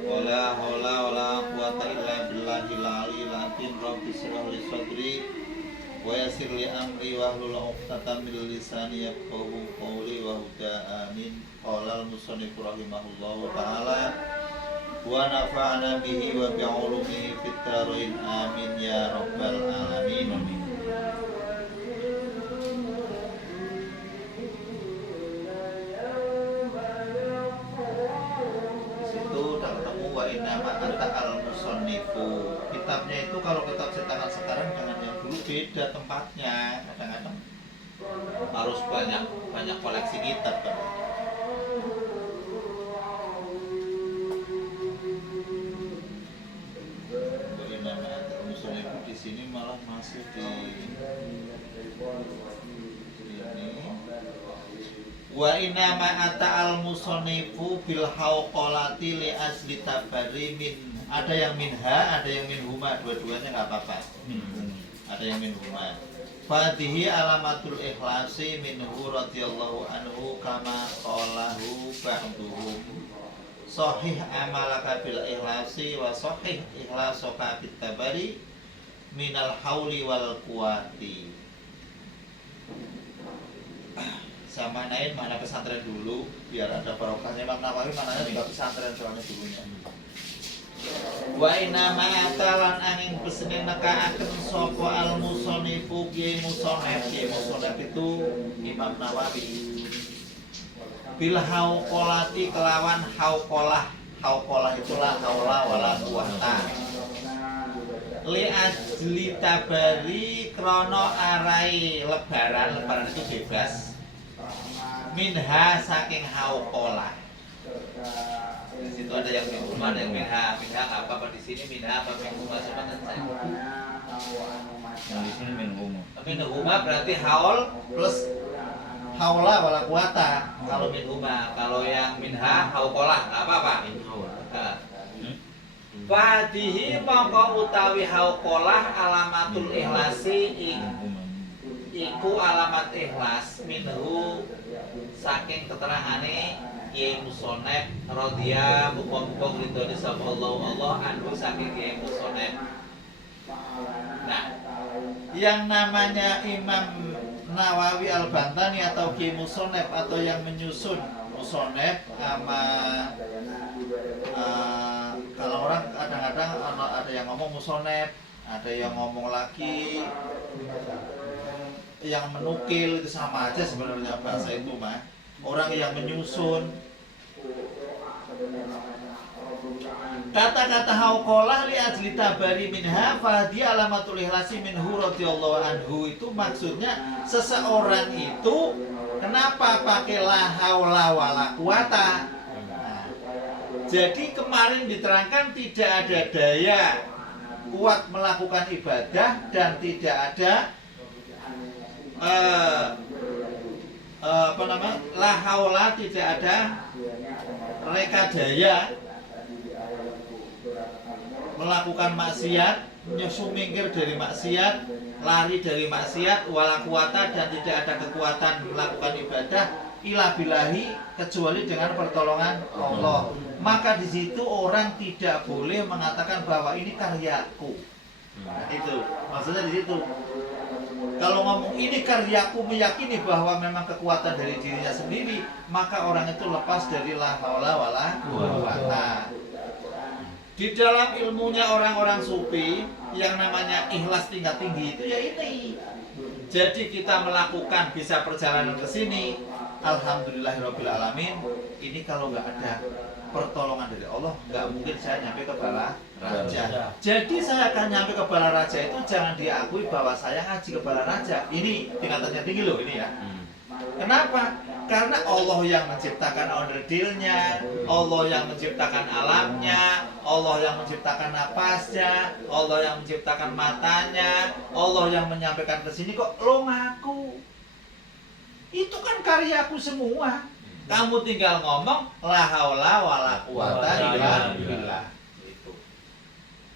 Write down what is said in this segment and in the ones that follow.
Wala haula wala quwata illa billahil aliyil azim. Rabbi shrah li sadri wa yassir li amri wahlul 'uqdatam min lisani yafqahu qawli wa huda amin. Qala al-musannif rahimahullahu taala wa nafa'ana bihi wa bi 'ulumihi fid dharain amin ya rabbal alamin. Amin. Al-Musannifu. Kitabnya itu kalau kitab cetakan sekarang dengan yang dulu beda tempatnya. Kadang-kadang harus banyak koleksi kitab kan. Jadi nama Al-Musannifu di sini malah masuk di ini. Wa inna ma'ata al-musannifu bil hauqalati li asli tabari min. Ada yang minha, ada yang minhuma, dua-duanya nggak apa-apa. Ada yang minhuma. Fatihi alamatul ikhlasi minhu radhiyallahu anhu kama qalahu ba'duhum. Sahih amalaka bil ikhlasi wa sahih ikhlasuka bit tabari minal hauli wal quwati. Saya manain mana pesantren dulu biar ada barokahnya. Imam Nawawi mananya juga pesantren soalnya dulunya. Wa inna ma'atalan angin pesene nekaaken sapa al-musannifu ki musannif itu Imam Nawawi bil hauqolati kelawan hauqolah itulah haula wala quwata li ajli tabari krana arai lebaran itu bebas minha saking hauqolah. Di situ ada yang minhuma, ada yang minha apa di sini minha apa minhuma sama saya. Yang di sini minhuma. Minhuma berarti haul plus haula wala quwata. Kalau minhuma, kalau yang minha hauqolah enggak apa-apa. Fadihi mongko utawi hauqolah alamatul ikhlasi iku alamat ikhlas minhu saking keterangane Kiai Musonep radhiya muga-muga ridhone sapa Allah anhu saking Kiai Musonep. Nah, yang namanya Imam Nawawi Al-Bantani atau Kiai Musonep atau yang menyusun Musonep sama kalau orang kadang-kadang ada yang ngomong Musonep, ada yang ngomong lagi yang menukil, itu sama aja sebenarnya bahasa itu mah. Orang yang menyusun kata-kata hauqolah li ajli tabari minha fahdi alamatul ikhlasi minhu radhiyallahu anhu itu maksudnya seseorang itu kenapa pakai la haula wala quwata. Jadi kemarin diterangkan tidak ada daya kuat melakukan ibadah dan tidak ada la haula, tidak ada rekadaya melakukan maksiat, nyusu minggir dari maksiat, lari dari maksiat, wala quwata dan tidak ada kekuatan melakukan ibadah ila billahi kecuali dengan pertolongan Allah. Maka di situ orang tidak boleh mengatakan bahwa ini karyaku. Nah, itu maksudnya di situ. Kalau ngomong ini karyaku meyakini bahwa memang kekuatan dari dirinya sendiri, maka orang itu lepas dari la haula wala quwata. Di dalam ilmunya orang-orang sufi yang namanya ikhlas tingkat tinggi itu ya ini. Jadi kita melakukan bisa perjalanan ke sini, alhamdulillahirabbil alamin. Ini kalau nggak ada pertolongan dari Allah, nggak mungkin saya nyampe ke bala raja. Jadi saya akan nyampe ke bala raja itu jangan diakui bahwa saya ngaji ke bala raja. Ini tingkatannya tinggi loh ini ya. Kenapa? Karena Allah yang menciptakan onderdilnya, Allah yang menciptakan alamnya, Allah yang menciptakan napasnya, Allah yang menciptakan matanya, Allah yang menyampaikan ke sini kok lo ngaku. Itu kan karyaku semua. Kamu tinggal ngomong la haula wala quwata illa billah. Itu.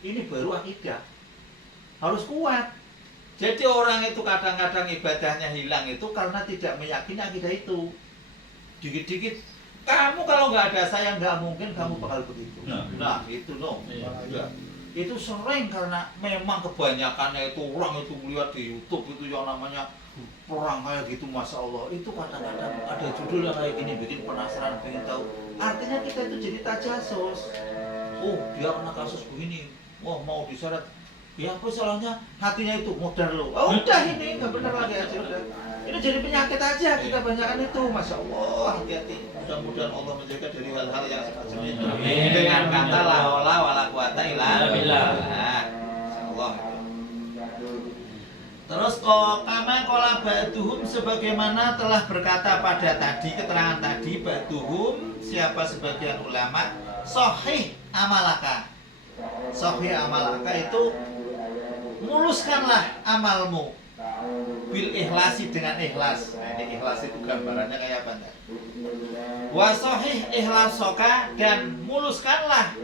Ini baru akidah. Harus kuat. Jadi orang itu kadang-kadang ibadahnya hilang itu karena tidak meyakini akidah itu. Dikit-dikit Kamu kalau nggak ada saya nggak mungkin kamu bakal begitu. Nah. Itu no. Iya. Ya. Itu sering karena memang kebanyakannya itu orang itu lihat di YouTube itu yang namanya perang kayak gitu, masya Allah. Itu kadang-kadang ada judul yang kayak gini bikin penasaran, pengen tahu. Artinya kita itu jadi tajasus. Oh dia kena kasus begini, wah mau diseret. Ya apa salahnya? Hatinya itu modar loh. Oh udah ini nggak benar lagi aja udah. Ini jadi penyakit aja kita banyakkan itu, masya Allah. Hati-hati. Mudah-mudahan Allah menjaga dari hal-hal yang semacam itu. Amin. Dengan kata la haula wala quwata illa billah. Nah, insyaallah. Terus kama qala ba'duhum, sebagaimana telah berkata pada tadi, keterangan tadi, ba'duhum siapa sebagian ulama, sahih amalaka. Sahih amalaka itu muluskanlah amalmu bil ikhlasi, dengan ikhlas. Nah, ini ikhlas itu gambarannya kayak apa enggak? Wa sahih ihlasoka, dan muluskanlah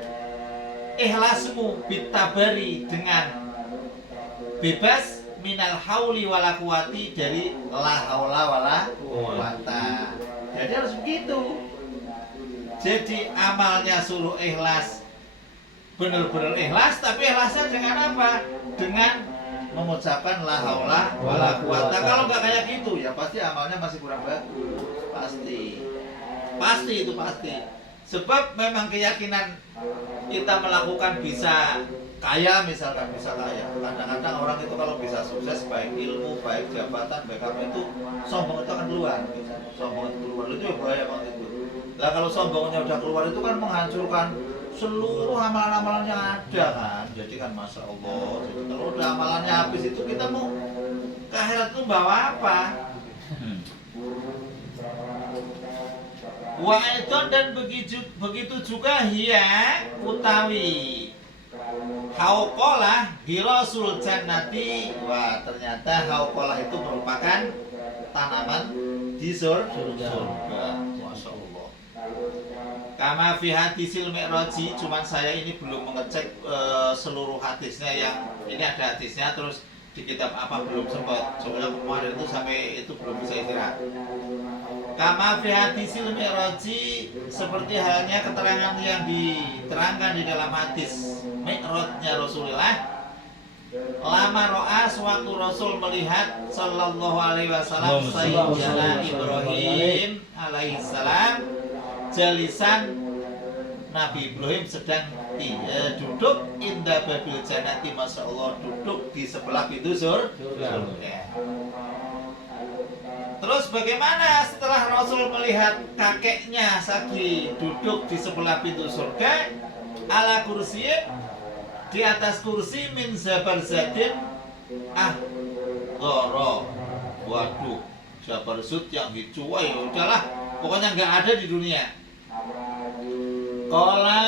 ikhlasmu bitabari, dengan bebas minal hauli wala quwati, dari la haula wala quwata. Jadi harus begitu. Jadi amalnya suruh ikhlas, benar-benar ikhlas, tapi ikhlasnya dengan apa? Dengan mengucapkan la haula wala quwata. Kalau nggak kayak gitu ya pasti amalnya masih kurang bagus. Pasti itu pasti. Sebab memang keyakinan kita melakukan bisa kaya, misalkan bisa kaya. Kadang-kadang orang itu kalau bisa sukses, baik ilmu, baik jabatan, baik apa, itu sombong itu akan keluar. Sombong itu keluar, itu ya bahaya banget itu. Lah kalau sombongnya udah keluar itu kan menghancurkan seluruh amalan-amalan yang ada kan. Jadi kan masya Allah. Jadi kalau udah amalannya habis itu kita mau ke akhirat itu bawa apa? Wa aidan, dan begitu juga hiya utawi hauqalah hirasul jannati. Wah, ternyata hauqalah itu merupakan tanaman di surga. Masya Allah. Kama fi hadisil mi'raji, cuman saya ini belum mengecek seluruh hadisnya, yang ini ada hadisnya terus di kitab apa belum sempat. Soalnya kemarin itu sampai itu belum bisa istirahat. Kama fi hadisil mi'raji, seperti halnya keterangan yang diterangkan di dalam hadis mi'rajnya Rasulullah. Lama ro'a, sewaktu Rasul melihat sallallahu alaihi wasallam Sayyidina Ibrahim alaihissalam jalisan, Nabi Ibrahim sedang duduk indah babil jannati, masya Allah, duduk di sebelah pintu surga. Terus bagaimana setelah Rasul melihat kakeknya Sagi duduk di sebelah pintu surga, ala kursi, di atas kursi, min zabarzadin goro, waduh, zabarzud yang hijau, ya udahlah, pokoknya nggak ada di dunia. Qala,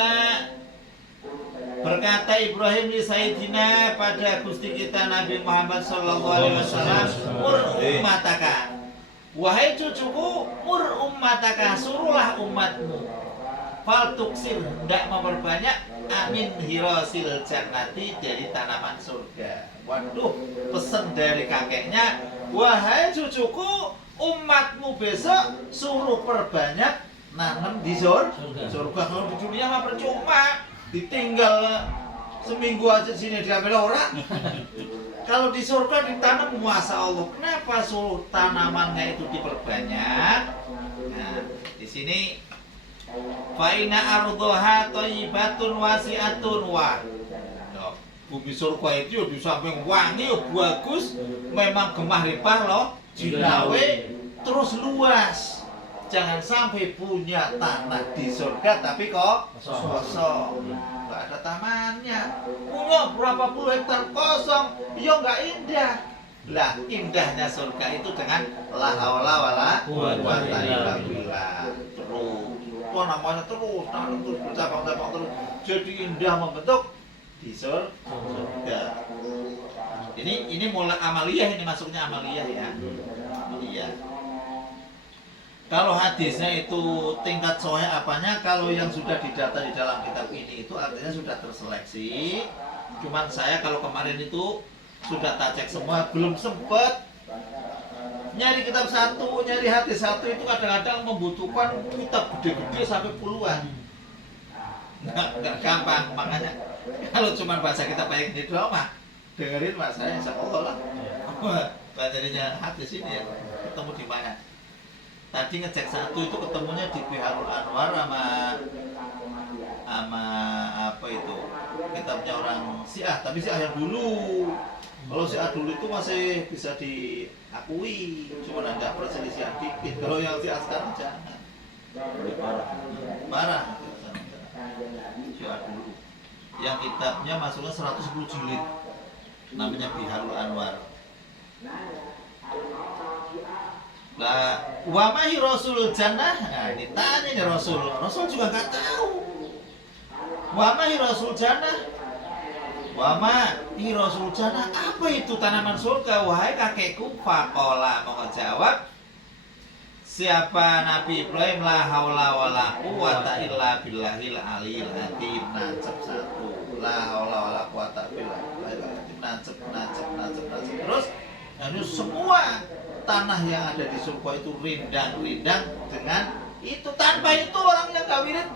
berkata Ibrahim li Sayyidina pada Gusti kita Nabi Muhammad sallallahu alaihi wasallam, mur ummataka, wahai cucuku, mur ummataka, suruhlah umatmu, fal tuksir, hendak memperbanyak, amin hirasil jannati, dari tanaman surga. Waduh, pesan dari kakeknya, wahai cucuku, umatmu besok suruh perbanyak nanam di surga. Kalau di dunia mah percuma, ditinggal seminggu aja sini diambil orang. Kalau di surga ditanam, masya Allah. Kenapa suruh tanamannya itu diperbanyak? Nah, di sini faina ardhoha thayyibatun wasi'atun. Wah, bumi surga itu di samping wangi, bagus, memang gemah ripah loh, jinawe, terus luas. Jangan sampai punya tanah di surga tapi kok kosong, nggak ada tamannya. Punya berapa puluh hektar kosong, ya nggak indah. Lah indahnya surga itu dengan la haula wala quwata illa billah. Terus, wah namanya terus tanam terus bercabang-cabang terus, jadi indah membentuk di surga. Ini mulai amaliyah, ini masuknya amaliyah ya. Amaliyah. Kalau hadisnya itu tingkat sahih apanya, kalau yang sudah didata di dalam kitab ini itu artinya sudah terseleksi. Cuman saya kalau kemarin itu sudah tak cek semua, belum sempat Nyari kitab satu, nyari hadis satu itu kadang-kadang membutuhkan kitab gede-gede sampai puluhan. Nggak gampang, makanya kalau cuma baca kitab kayak gitu mah dengerin mas saya insya Allah lah. Bacanya hadis ini ya ketemu di mana? Tadi ngecek satu itu ketemunya di Biharul Anwar sama apa itu kitabnya orang Syiah, tapi Syiah yang dulu. Kalau Syiah dulu itu masih bisa diakui, cuma ada perselisihan dikit. Kalau yang Syiah sekarang jangan. Parah. Syiah dulu. Yang kitabnya masuknya 110 jilid. Namanya Biharul Anwar. Lah, wa mahi Rasul Jannah. Nah, ini tanya nih Rasul. Rasul juga nggak tahu. Wa mahi Rasul Jannah. Wa mahi Rasul Jannah. Apa itu tanaman surga? Wahai kakekku, faqala mau jawab. Siapa Nabi Ibrahim la haula wala quwata illa billahil aliyil azim. Nancep satu. La haula wala quwata illa billahil azim. Nancep. Terus semua tanah yang ada di surga itu rindang dengan itu. Tanpa itu orang yang gak wirid.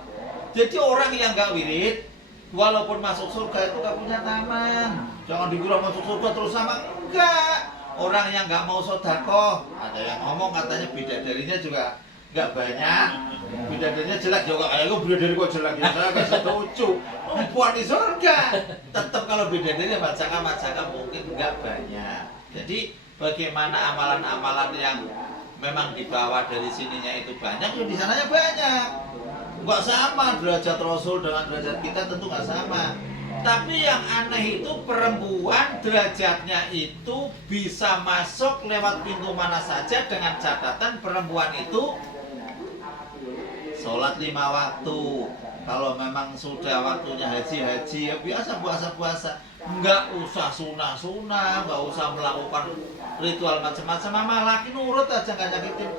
Jadi orang yang gak wirid walaupun masuk surga itu gak punya taman. Jangan dikira masuk surga terus sama. Enggak. Orang yang gak mau sedekah, ada yang ngomong katanya bidadarinya juga gak banyak. Bidadarinya jelek juga. Ayo bidadari kok jelek ya, saya gak setuju. Buat di surga. Tetap kalau bidadarinya macam mungkin gak banyak. Jadi bagaimana amalan-amalan yang memang dibawa dari sininya itu banyak, ya di sananya banyak. Enggak sama derajat Rasul dengan derajat kita, tentu enggak sama. Tapi yang aneh itu perempuan derajatnya itu bisa masuk lewat pintu mana saja dengan catatan perempuan itu sholat 5 waktu. Kalau memang sudah waktunya haji ya biasa puasa. Enggak usah sunah, enggak usah melakukan ritual macam-macam. Mama laki nurut aja, nggak nyakitin.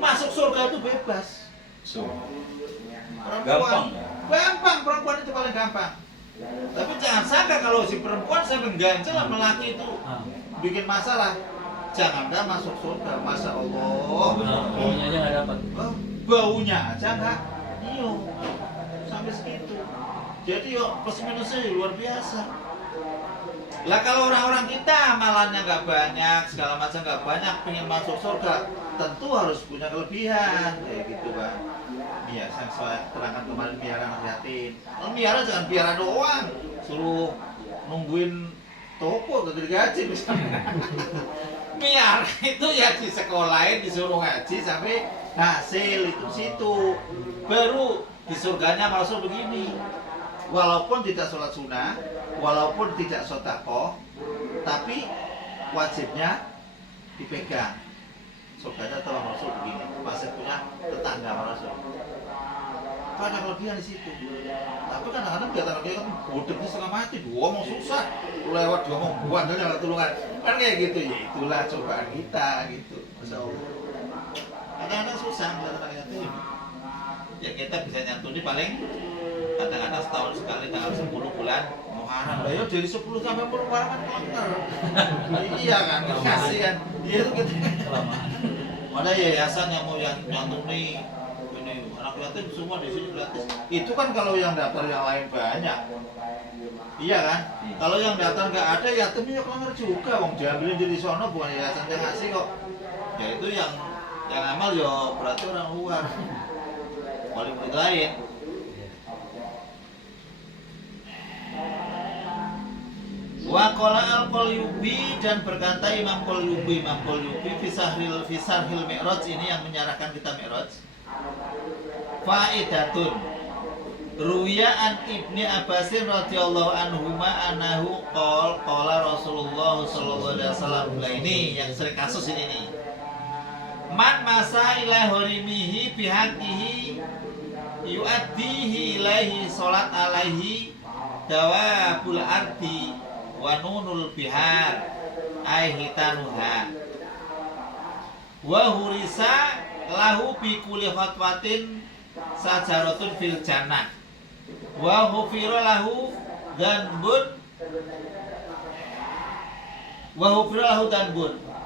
Masuk surga itu bebas. Gampang, perempuan itu paling gampang. Tapi jangan sangka kalau si perempuan saya mengganjel sama laki itu bikin masalah. Jangankan masuk surga, masya Allah. Baunya aja nggak dapat. Baunya aja nggak. Iyo, sampai segitu. Jadi plus minusnya luar biasa. Lah kalau orang-orang kita amalannya nggak banyak, segala macam nggak banyak, pengen masuk surga, tentu harus punya kelebihan kayak gitu Bang. Iya, saya terangkan kemarin miara anak yatim. Miara jangan piara doang, suruh nungguin toko gaji misalnya. Miara itu ya di sekolahin, disuruh ngaji sampai hasil itu situ. Baru di surganya masuk begini. Walaupun tidak sholat sunnah, walaupun tidak sedekah, tapi wajibnya dipegang. Surganya telah Rasul begini, masih punya tetangga Rasul. Ada kelebihan di situ. Tapi kadang-kadang kelihatan kayak kan bodemnya setengah mati, dua mau susah, lewat dua mau buan dan nggak tulungan, kan kayak gitu ya. Itulah cobaan kita gitu. Masya Allah. Kadang-kadang susah kelihatan yatim. Ya kita bisa nyantuni paling kadang-kadang setahun sekali tanggal 10 bulan Muharram. Ayo dari 10 sampai Muharram kan kelengar. Iya kan, kasihan. Iya itu kita. Ada yayasan yang mau yang nyantuni ini anak yatim semua di sini gratis. Itu kan kalau yang daftar yang lain banyak. Iya kan? Kalau yang daftar nggak ada yatimnya kelengar juga. Wong diambilin dari sono bukan yayasan yang ngasih kok. Ya itu yang amal ya berarti orang luar. Wali murid lain. Wa qala al-Qalyubi, dan berkata Imam Qalyubi Fisarhil Mi'raj, ini yang menyarahkan kitab Mi'raj. Faidatun Ruwiya an Ibni Abbasin radhiyallahu anhuma anahu qala Rasulullah sallallahu alaihi wasallam. Ini yang sering kasus ini nih. Man masa ila horimihi bihaqihi yuaddihi ilaihi sholat alaihi dawabul ardi wa nunul bihar aihitanuha wa hurisa lahu bi kulli khatwatin sajaratun fil jannah wa hufira lahu danbun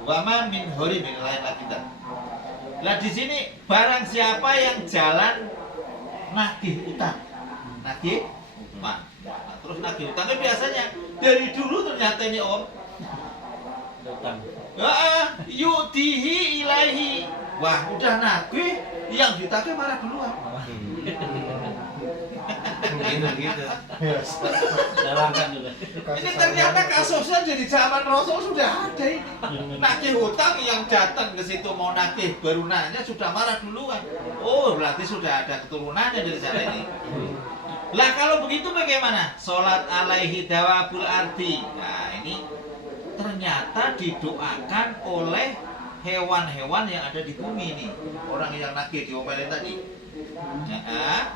Wama min horimin lain lagi dah. Lah di sini barang siapa yang jalan nagih utang, nagih utang. Nah, terus nagih utangnya biasanya dari dulu ternyata ini om. Utang. Yudihi ilahi. Wah udah nagih, yang ditagih marah duluan. Gitu. Jalankan juga. Ini ternyata kasusnya dari zaman Rasul sudah ada ini. Nagih hutang yang datang ke situ mau nagih baru nanya sudah marah duluan. Oh berarti sudah ada keturunannya dari sana ini. Lah kalau begitu bagaimana? Sholat alaihi dawabul ardi. Nah ini ternyata didoakan oleh hewan-hewan yang ada di bumi ini. Orang yang nagih diomelin tadi. Ya,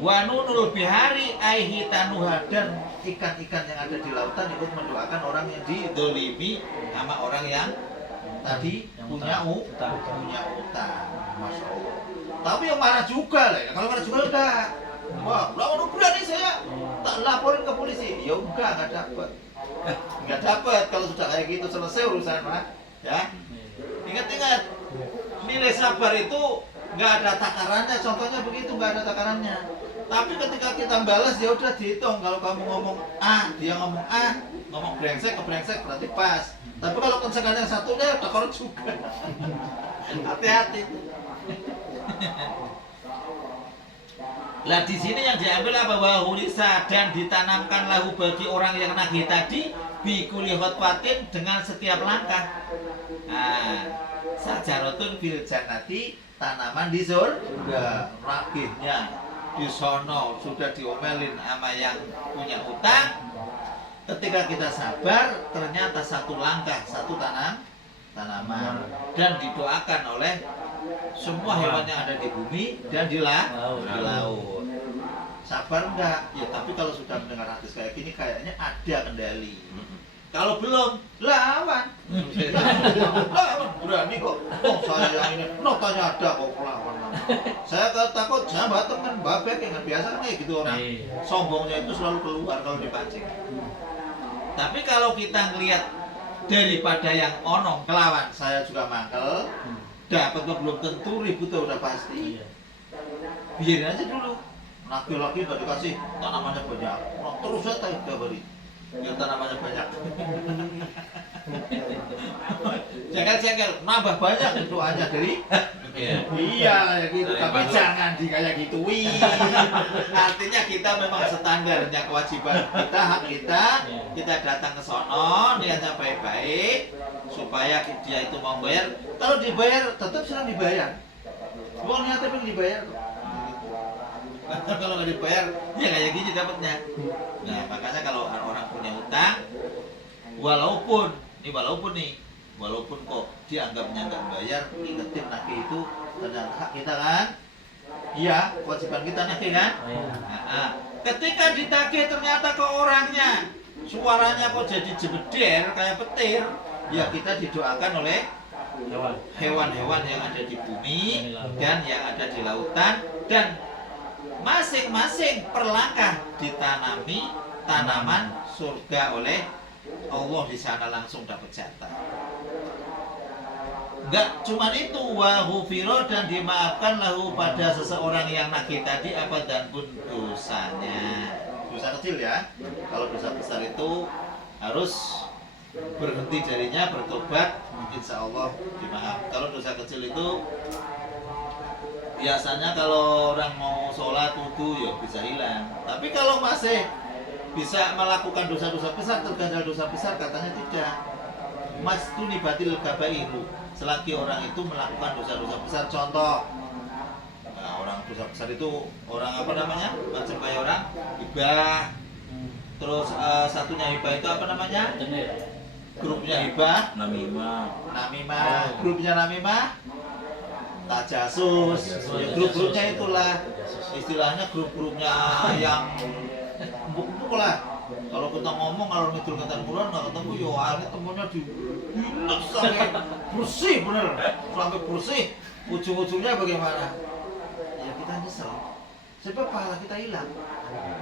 wa nunul bihari aihi tanuha, dan ikan-ikan yang ada di lautan ikut mendoakan orang yang didolimi sama orang yang tadi punya utang. Masya Allah. Tapi yang marah juga lah. Kalau marah juga udah, wah, lawan berani saya tak laporin ke polisi. Ya enggak dapat. Kalau sudah kayak gitu selesai urusan mah. Ya. Ingat-ingat, nilai sabar itu nggak ada takarannya. Contohnya begitu, nggak ada takarannya. Tapi ketika kita balas ya udah dihitung. Kalau kamu ngomong A, dia ngomong A, ngomong brengsek ke brengsek berarti pas. Tapi kalau konsekuensi yang satunya takor juga. Hati-hati. Lah di sini yang diambil apa? Wahulisa, dan ditanamkan lahu bagi orang yang nagih tadi bikuli hotwatin, dengan setiap langkah. Nah, sajarotun fil jannati, tanaman di surga. Nagihnya di sono sudah diomelin sama yang punya utang. Ketika kita sabar, ternyata satu langkah, satu tanaman, dan didoakan oleh semua hewan yang ada di bumi dan di laut. Sabar enggak? Ya tapi kalau sudah mendengar hadis kayak gini kayaknya ada kendali. Kalau belum, lawan. Berani kok. Oh saya yang ini, notanya ada kok lawan. Saya takut, saya batuk kan babek yang biasa kan kayak gitu orang. Sombongnya itu selalu keluar kalau dipancing. Tapi kalau kita ngelihat daripada yang onong kelawan, saya juga mangkel. Dapat belum tentu, ributnya udah pasti. Biarin aja dulu. Laki-laki udah dikasih tanamannya banyak. Nah, terus saya tiap hari. Ya tanamannya banyak. Jengkel-jengkel, nambah banyak itu aja dari. Iya kayak gitu, tapi jangan kayak gituin. Artinya kita memang standarnya kewajiban kita, hak kita datang ke sono niatnya baik-baik supaya dia itu mau bayar. Kalau dibayar tetap senang dibayar. Bukan niatnya pengen dibayar. Kalau nggak dibayar, ya kayak gini dapatnya. Nah makanya kalau orang punya utang, walaupun kok dianggapnya nggak bayar, ingetin nagih itu ternyata hak kita kan? Iya, kewajiban kita nagih kan? Nah, ketika ditagih ternyata ke orangnya suaranya kok jadi jebeder kayak petir, ya kita didoakan oleh hewan-hewan yang ada di bumi dan yang ada di lautan, dan masing-masing per langkah ditanami tanaman surga oleh Allah, di sana langsung dapat jatah. Enggak cuma itu, wa ghufira, dan dimaafkan lahu pada seseorang yang nagih tadi apa dan pun dosanya. Dosa kecil ya. Kalau dosa besar itu harus berhenti darinya, bertobat, insya Allah dimaaf. Kalau dosa kecil itu biasanya kalau orang mau sholat wudhu ya bisa hilang. Tapi kalau masih bisa melakukan dosa-dosa besar, terganjal dosa besar, katanya tidak. Mas tu libatil kabairu, selagi orang itu melakukan dosa-dosa besar. Contoh, nah, orang dosa besar itu orang apa namanya, macam kayak orang hibah. Terus satunya hibah itu apa namanya? Grupnya hibah, namimah. Grupnya namimah, tajasus. Ya, grup-grupnya itulah istilahnya, grup-grupnya yang empuk-empuk lah. Kalau kita ngomong kalau ngidul ketan bulan nggak ketemu, yo akhirnya temunya di sampai bersih, bener sampai bersih. Ujung-ujungnya bagaimana? Ya kita nyesel, sebab pahala kita hilang.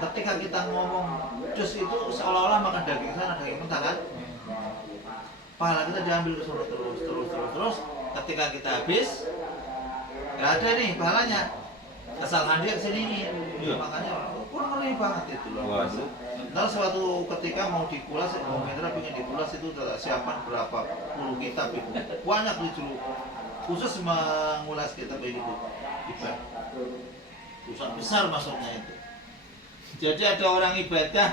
Ketika kita ngomong jus itu seolah-olah makan daging sana, daging mentah kan? pahala kita diambil terus. Ketika kita habis, nggak ada nih pahalanya. Kesalahan dia kesini. Iya. Makanya kurang ngeri banget itu loh. Waduh. Ntar suatu ketika mau dikulas, mau Mitra pengen dikulas itu siapan berapa puluh kitab itu. Banyak itu khusus mengulas kitab itu. Usaha besar masuknya itu. Jadi ada orang ibadah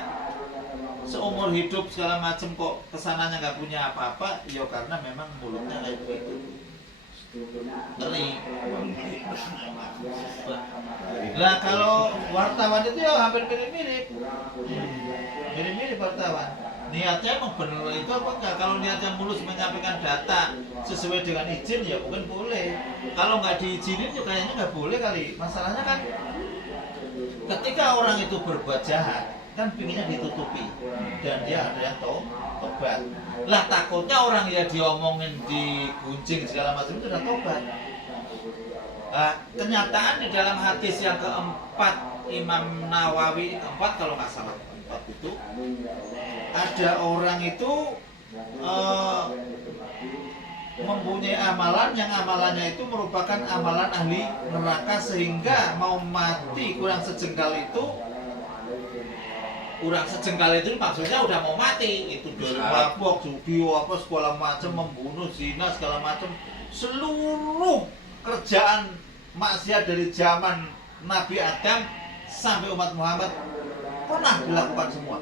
seumur hidup segala macam kok kesananya nggak punya apa-apa, ya karena memang mulutnya kayak begitu. Ngeri. Lah kalau wartawan itu ya hampir mirip-mirip. Mirip-mirip wartawan. Niatnya emang benar itu apa enggak? Kalau niatnya mulus menyampaikan data sesuai dengan izin ya mungkin boleh. Kalau nggak diizinin ya kayaknya nggak boleh kali. Masalahnya kan ketika orang itu berbuat jahat kan pinginnya ditutupi dan dia ada yang tobat. Lah takutnya orang ya diomongin, digunjing segala macam itu udah tobat. Nah, kenyataan di dalam hadis yang keempat Imam Nawawi keempat kalau nggak salah keempat itu ada orang itu mempunyai amalan yang amalannya itu merupakan amalan ahli neraka sehingga mau mati kurang sejengkal itu maksudnya udah mau mati itu dari mabok, judi, apa segala macam, membunuh, zina segala macam, seluruh kerjaan maksiat dari zaman Nabi Adam sampai umat Muhammad pernah dilakukan semua.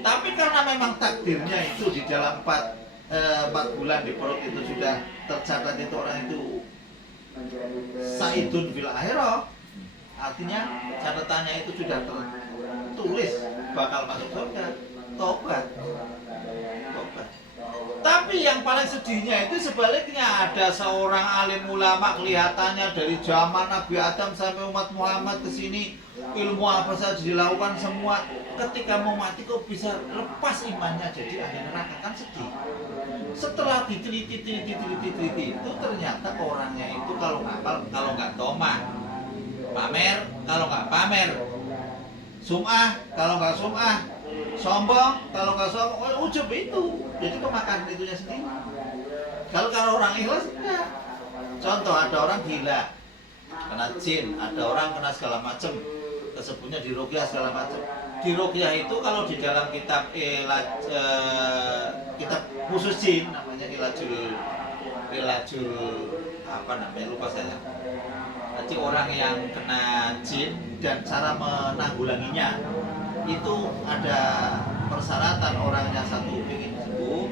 Tapi karena memang takdirnya itu di dalam 4 bulan di perut itu sudah tercatat itu orang itu saidun fil akhirah, artinya catatannya itu sudah tertulis bakal masuk surga. Tobat. Tapi yang paling sedihnya itu sebaliknya, ada seorang alim ulama kelihatannya dari zaman Nabi Adam sampai umat Muhammad ke sini ilmu apa saja dilakukan semua, ketika mau mati kok bisa lepas imannya jadi ahli neraka, kan sedih. Setelah diteliti itu ternyata orangnya itu kalau nggak tomah, pamer, kalau nggak pamer, sum'ah, kalau nggak sum'ah, sombong, kalau nggak sombong, ujub itu. Jadi kemakan itunya sendiri. Kalau orang ikhlas enggak. Contoh ada orang gila, kena jin, ada orang kena segala macam, tersebutnya diruqyah segala macam. Diruqyah itu kalau di dalam kitab kitab khusus jin namanya ilajul apa namanya lupa saya. Jadi orang yang kena jin dan cara menanggulanginya itu ada persyaratan, orangnya satu ingin sembuh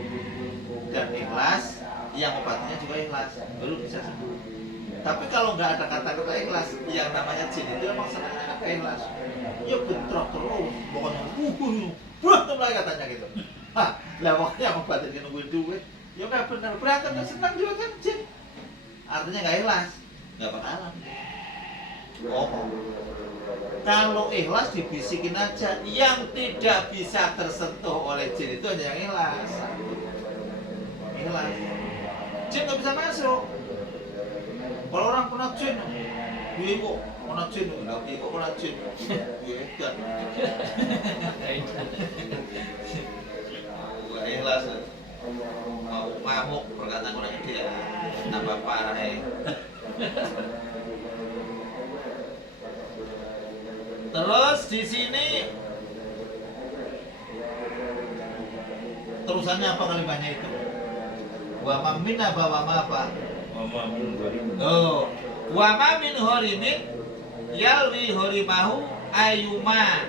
dan ikhlas, yang obatnya juga ikhlas baru bisa sembuh. Tapi kalau nggak ada kata-kata ikhlas, yang namanya jin itu memang senangnya ikhlas. Ya bentrok terus, pokoknya berantem lah katanya gitu. Lah pokoknya obatnya nungguin duit, ya nggak benar, berantem dan senang juga kan jin. Artinya nggak ikhlas, nggak bakalan. Kalau ikhlas dibisikin aja, yang tidak bisa tersentuh oleh jin itu hanya yang ikhlas. Ikhlas. Jin nggak bisa masuk. Kalau orang kena jin, dia kok kena jin, nggak kok kena jin, dia nggak ikhlas. Mau ngamuk berkata orang dia, tambah parah. Terus di sini terusannya apa kalimatnya itu? Wa mamin apa Oh, wa mamin horimin yalwi horimahu ayuma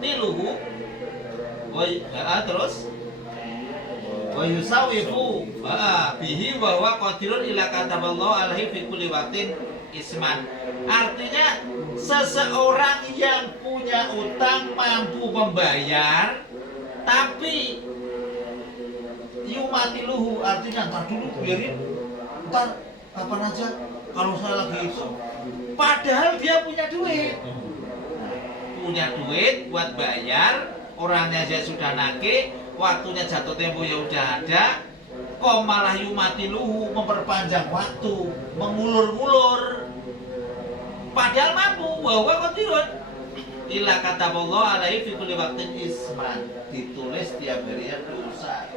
tiluhu. Terus wa yusawifu bihi wa huwa qadirun ila kataballahu alaihi fi kulli waqtin isman. Artinya seseorang yang punya utang mampu membayar tapi yumatiluhu, artinya ntar dulu biarin, ntar kapan aja kalau saya lagi itu, padahal dia punya duit buat bayar, orangnya aja sudah nagih, waktunya jatuh tempo ya udah ada, kok malah yumatiluhu, memperpanjang waktu, mengulur-ngulur, padahal mampu, bahwa kotirun illa kataballahu alaihi fi kulli waqtin isman, ditulis tiap harinya dosa.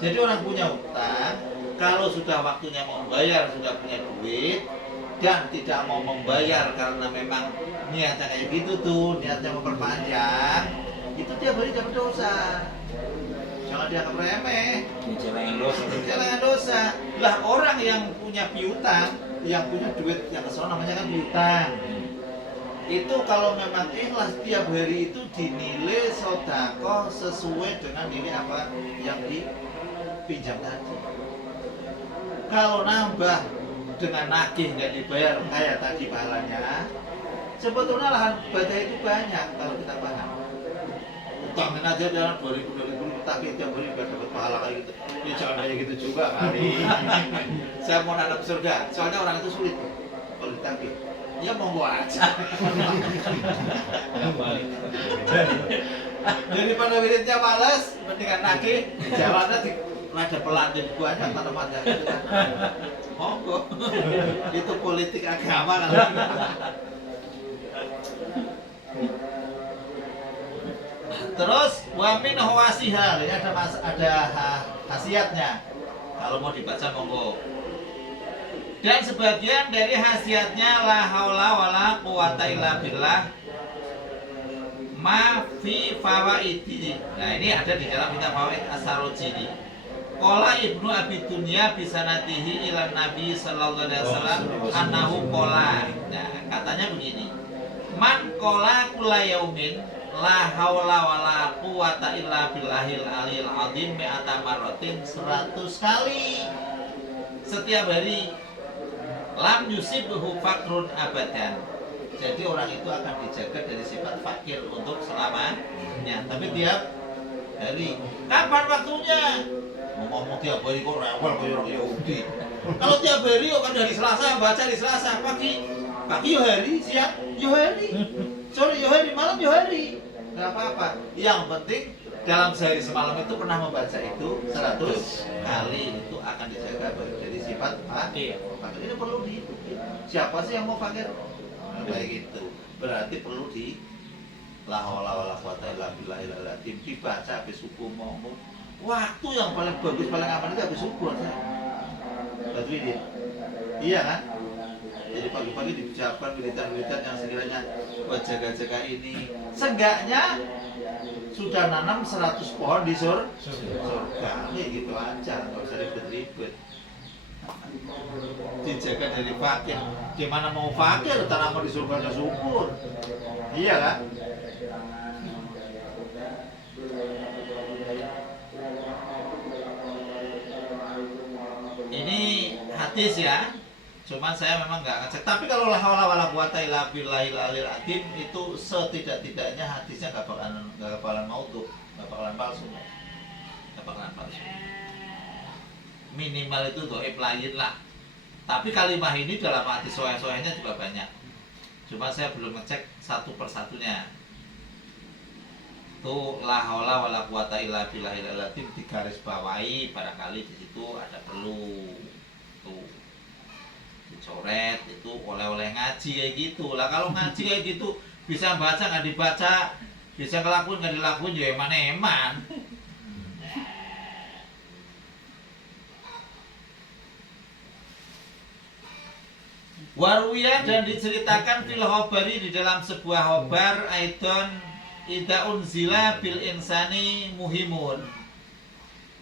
Jadi orang punya utang, kalau sudah waktunya mau membayar, sudah punya duit dan tidak mau membayar karena memang niatnya kayak gitu tuh, niatnya memperpanjang, itu tiap hari dapat dosa. Jangan dianggap remeh. Jangan dosa. Lah orang yang punya piutang, yang punya duit yang kesono namanya kan piutang. Itu kalau memang ikhlas tiap hari itu dinilai sedekah sesuai dengan nilai apa yang dipinjam tadi. Kalau nambah dengan nagih nggak dibayar kayak tadi pahalanya, sebetulnya lahan ibadah itu banyak kalau kita paham. Utangin aja dalam 2000 tapi tiap hari nggak dapat pahala kayak gitu. Ya jangan kayak gitu juga kali. Saya mau nanam surga, soalnya orang itu sulit kalau ditagih. Ya monggo aja. Daripada wiridnya males, mendingan nagih, jalannya di nada pelan jadi banyak tanamannya gitu kan. Monggo. Itu politik agama kan. Terus wamin hawasiha, ini ada khasiatnya. Kalau mau dibaca monggo. Dan sebagian dari khasiatnya la haula wala quwata illa billah ma fi fawaidi. Nah, ini ada di dalam kitab Fawaid As-Sarojini. Qala Ibnu Abi Dunya bisanatihi ila Nabi sallallahu alaihi wasallam annahu qala. Nah, katanya begini. Man qala kulla yaumin la haula wala quwata illa billahil aliyil azim mi'ata marratin 100 kali setiap hari lam yusibhu fakrun abadan. Jadi orang itu akan dijaga dari sifat fakir untuk selamanya. Tapi tiap hari. Kapan waktunya? Ngomong tiap hari kok rewel kayak orang Yahudi. Kalau tiap hari kan dari Selasa baca di Selasa pagi yo hari, siang yo hari, sore yo hari, malam yo hari. Enggak apa-apa. Yang penting dalam sehari semalam itu pernah membaca itu 100 kali, itu akan dijaga dari sifat fakir. Ini perlu diikuti. Siapa sih yang mau fakir? Nah, kayak gitu. Berarti perlu di la haula wala quwata illa billahil azim dibaca habis subuh maupun waktu yang paling bagus paling aman itu habis subuh saja. Betul. Iya kan? Jadi pagi-pagi diucapkan militan-militan yang sekiranya buat jaga-jaga ini. Seenggaknya sudah nanam 100 pohon di surga. Kayak gitu aja, nggak usah ribet-ribet. Dijaga dari fakir. Gimana mau fakir tanaman di surganya subur? Iya kan? Ini hadis ya. Cuman saya memang nggak ngecek. Tapi kalau la haula wala quwata illa billahil aliyil azim itu setidak-tidaknya hadisnya nggak bakalan maudhu, nggak bakalan palsu. Minimal itu dhaif lain lah. Tapi kalimah ini dalam hadis soeh-soehnya juga banyak. Cuma saya belum ngecek satu persatunya. Tuh la haula wala quwata illa billahil azim digaris bawahi, barangkali di situ ada perlu tuh dicoret itu oleh-oleh ngaji kayak gitu lah. Kalau ngaji kayak gitu bisa baca nggak dibaca, bisa ngelakuin nggak dilakuin, ya eman-eman. Waruya dan diceritakan fil khobari di dalam sebuah khobar aidon ida unzila bil insani muhimun.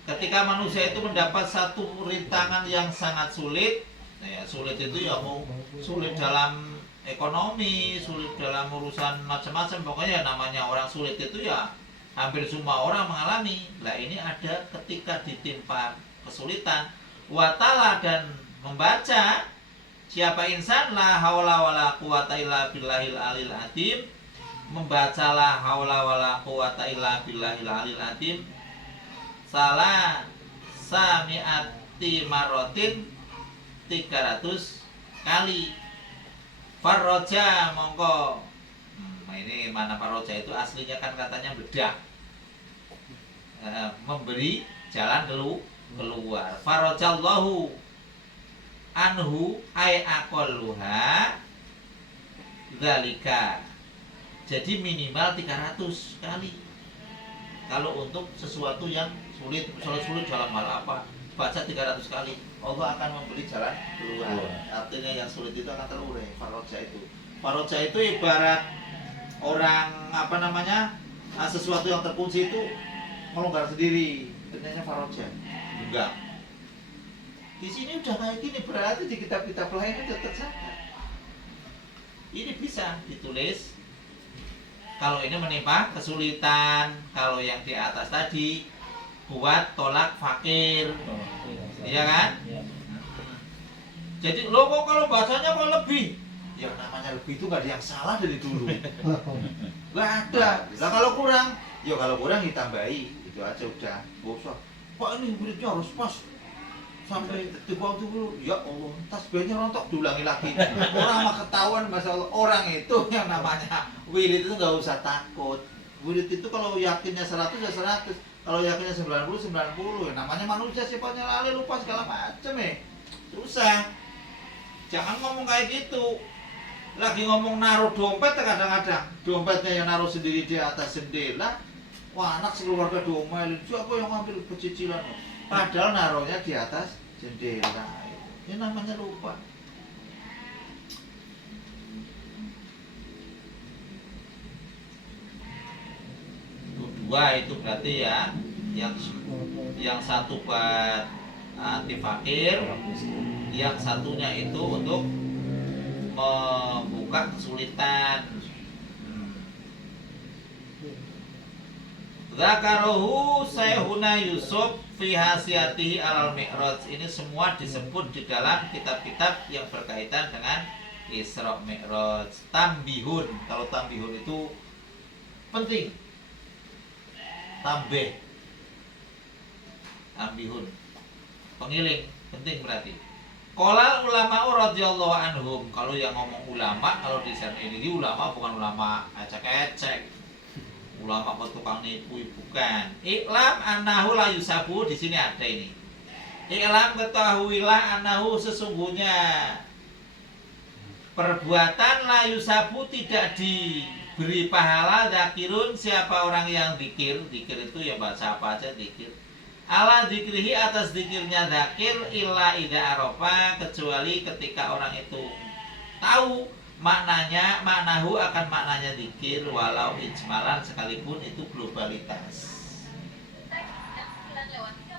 Ketika manusia itu mendapat satu rintangan yang sangat sulit, ya sulit itu ya mau sulit dalam ekonomi, sulit dalam urusan macam-macam, pokoknya namanya orang sulit itu ya hampir semua orang mengalami. Lah ini ada ketika ditimpa kesulitan, watala dan membaca siapa insan la haula wala quwata illa billahil alil azim, membaca la haula wala quwata illa billahil alil azim salah sami'ati marotin 300 kali. Farroja mongko ini mana farroja itu aslinya kan katanya bedak, memberi jalan keluar. Farrojallahu anhu ay aqalluha dzalika Jadi minimal 300 kali. Kalau untuk sesuatu yang sulit, misalnya sulit dalam hal apa, baca 300 kali, Allah akan memberi jalan keluar. Artinya yang sulit itu akan terurai. Faroja itu. Faroja itu ibarat orang apa namanya, sesuatu yang terkunci itu melonggar sendiri. Ternyata faroja. Enggak. Di sini udah kayak gini, berarti di kitab-kitab lain itu tercatat. Ini bisa ditulis. Kalau ini menimpa kesulitan, kalau yang di atas tadi buat tolak fakir, iya kan? Jadi lo kok kalau bacanya kok lebih? Ya namanya lebih itu nggak ada yang salah dari dulu. Nggak ada. Nah kalau kurang, ya kalau kurang ditambahi, itu aja udah. Gak usah. Kok ini muridnya harus pas sampai di bawah dulu. Ya Allah, tasbihnya rontok diulangi lagi. Orang mah ketahuan masalah orang itu yang namanya wirid itu nggak usah takut. Wirid itu kalau yakinnya 100 ya 100, kalau yakinnya 90 90. Namanya manusia sifatnya lalai, lupa segala macam ya. Susah. Jangan ngomong kayak gitu. Lagi ngomong naruh dompet kadang-kadang dompetnya yang naruh sendiri di atas jendela. Wah, anak sekeluarga diomelin, siapa yang ngambil pecicilan? Padahal naruhnya di atas jendela. Ini namanya lupa. Dua itu berarti ya, yang satu buat anti fakir, yang satunya itu untuk membuka kesulitan. Zakaruhu Sayhuna Yusuf fi hasiyatihi alal mi'raj. Ini semua disebut di dalam kitab-kitab yang berkaitan dengan Isra Mi'raj. Tambihun, kalau tambihun itu penting. Tambihun, pengiling, penting berarti. Qala ulama radhiyallahu anhum. Kalau yang ngomong ulama, kalau di sana ini ulama bukan ulama ecek-ecek. Ulama kok tukang nipu bukan. Iklam annahu la yusabu, di sini ada ini. Iklam ketahuilah annahu sesungguhnya perbuatan la yusabu tidak diberi pahala zakirun siapa orang yang zikir. Zikir itu ya baca apa aja zikir. Ala zikrihi atas zikirnya zakir illa idza arafa, kecuali ketika orang itu tahu maknanya, maknahu akan maknanya zikir walau ijmalan sekalipun itu globalitas.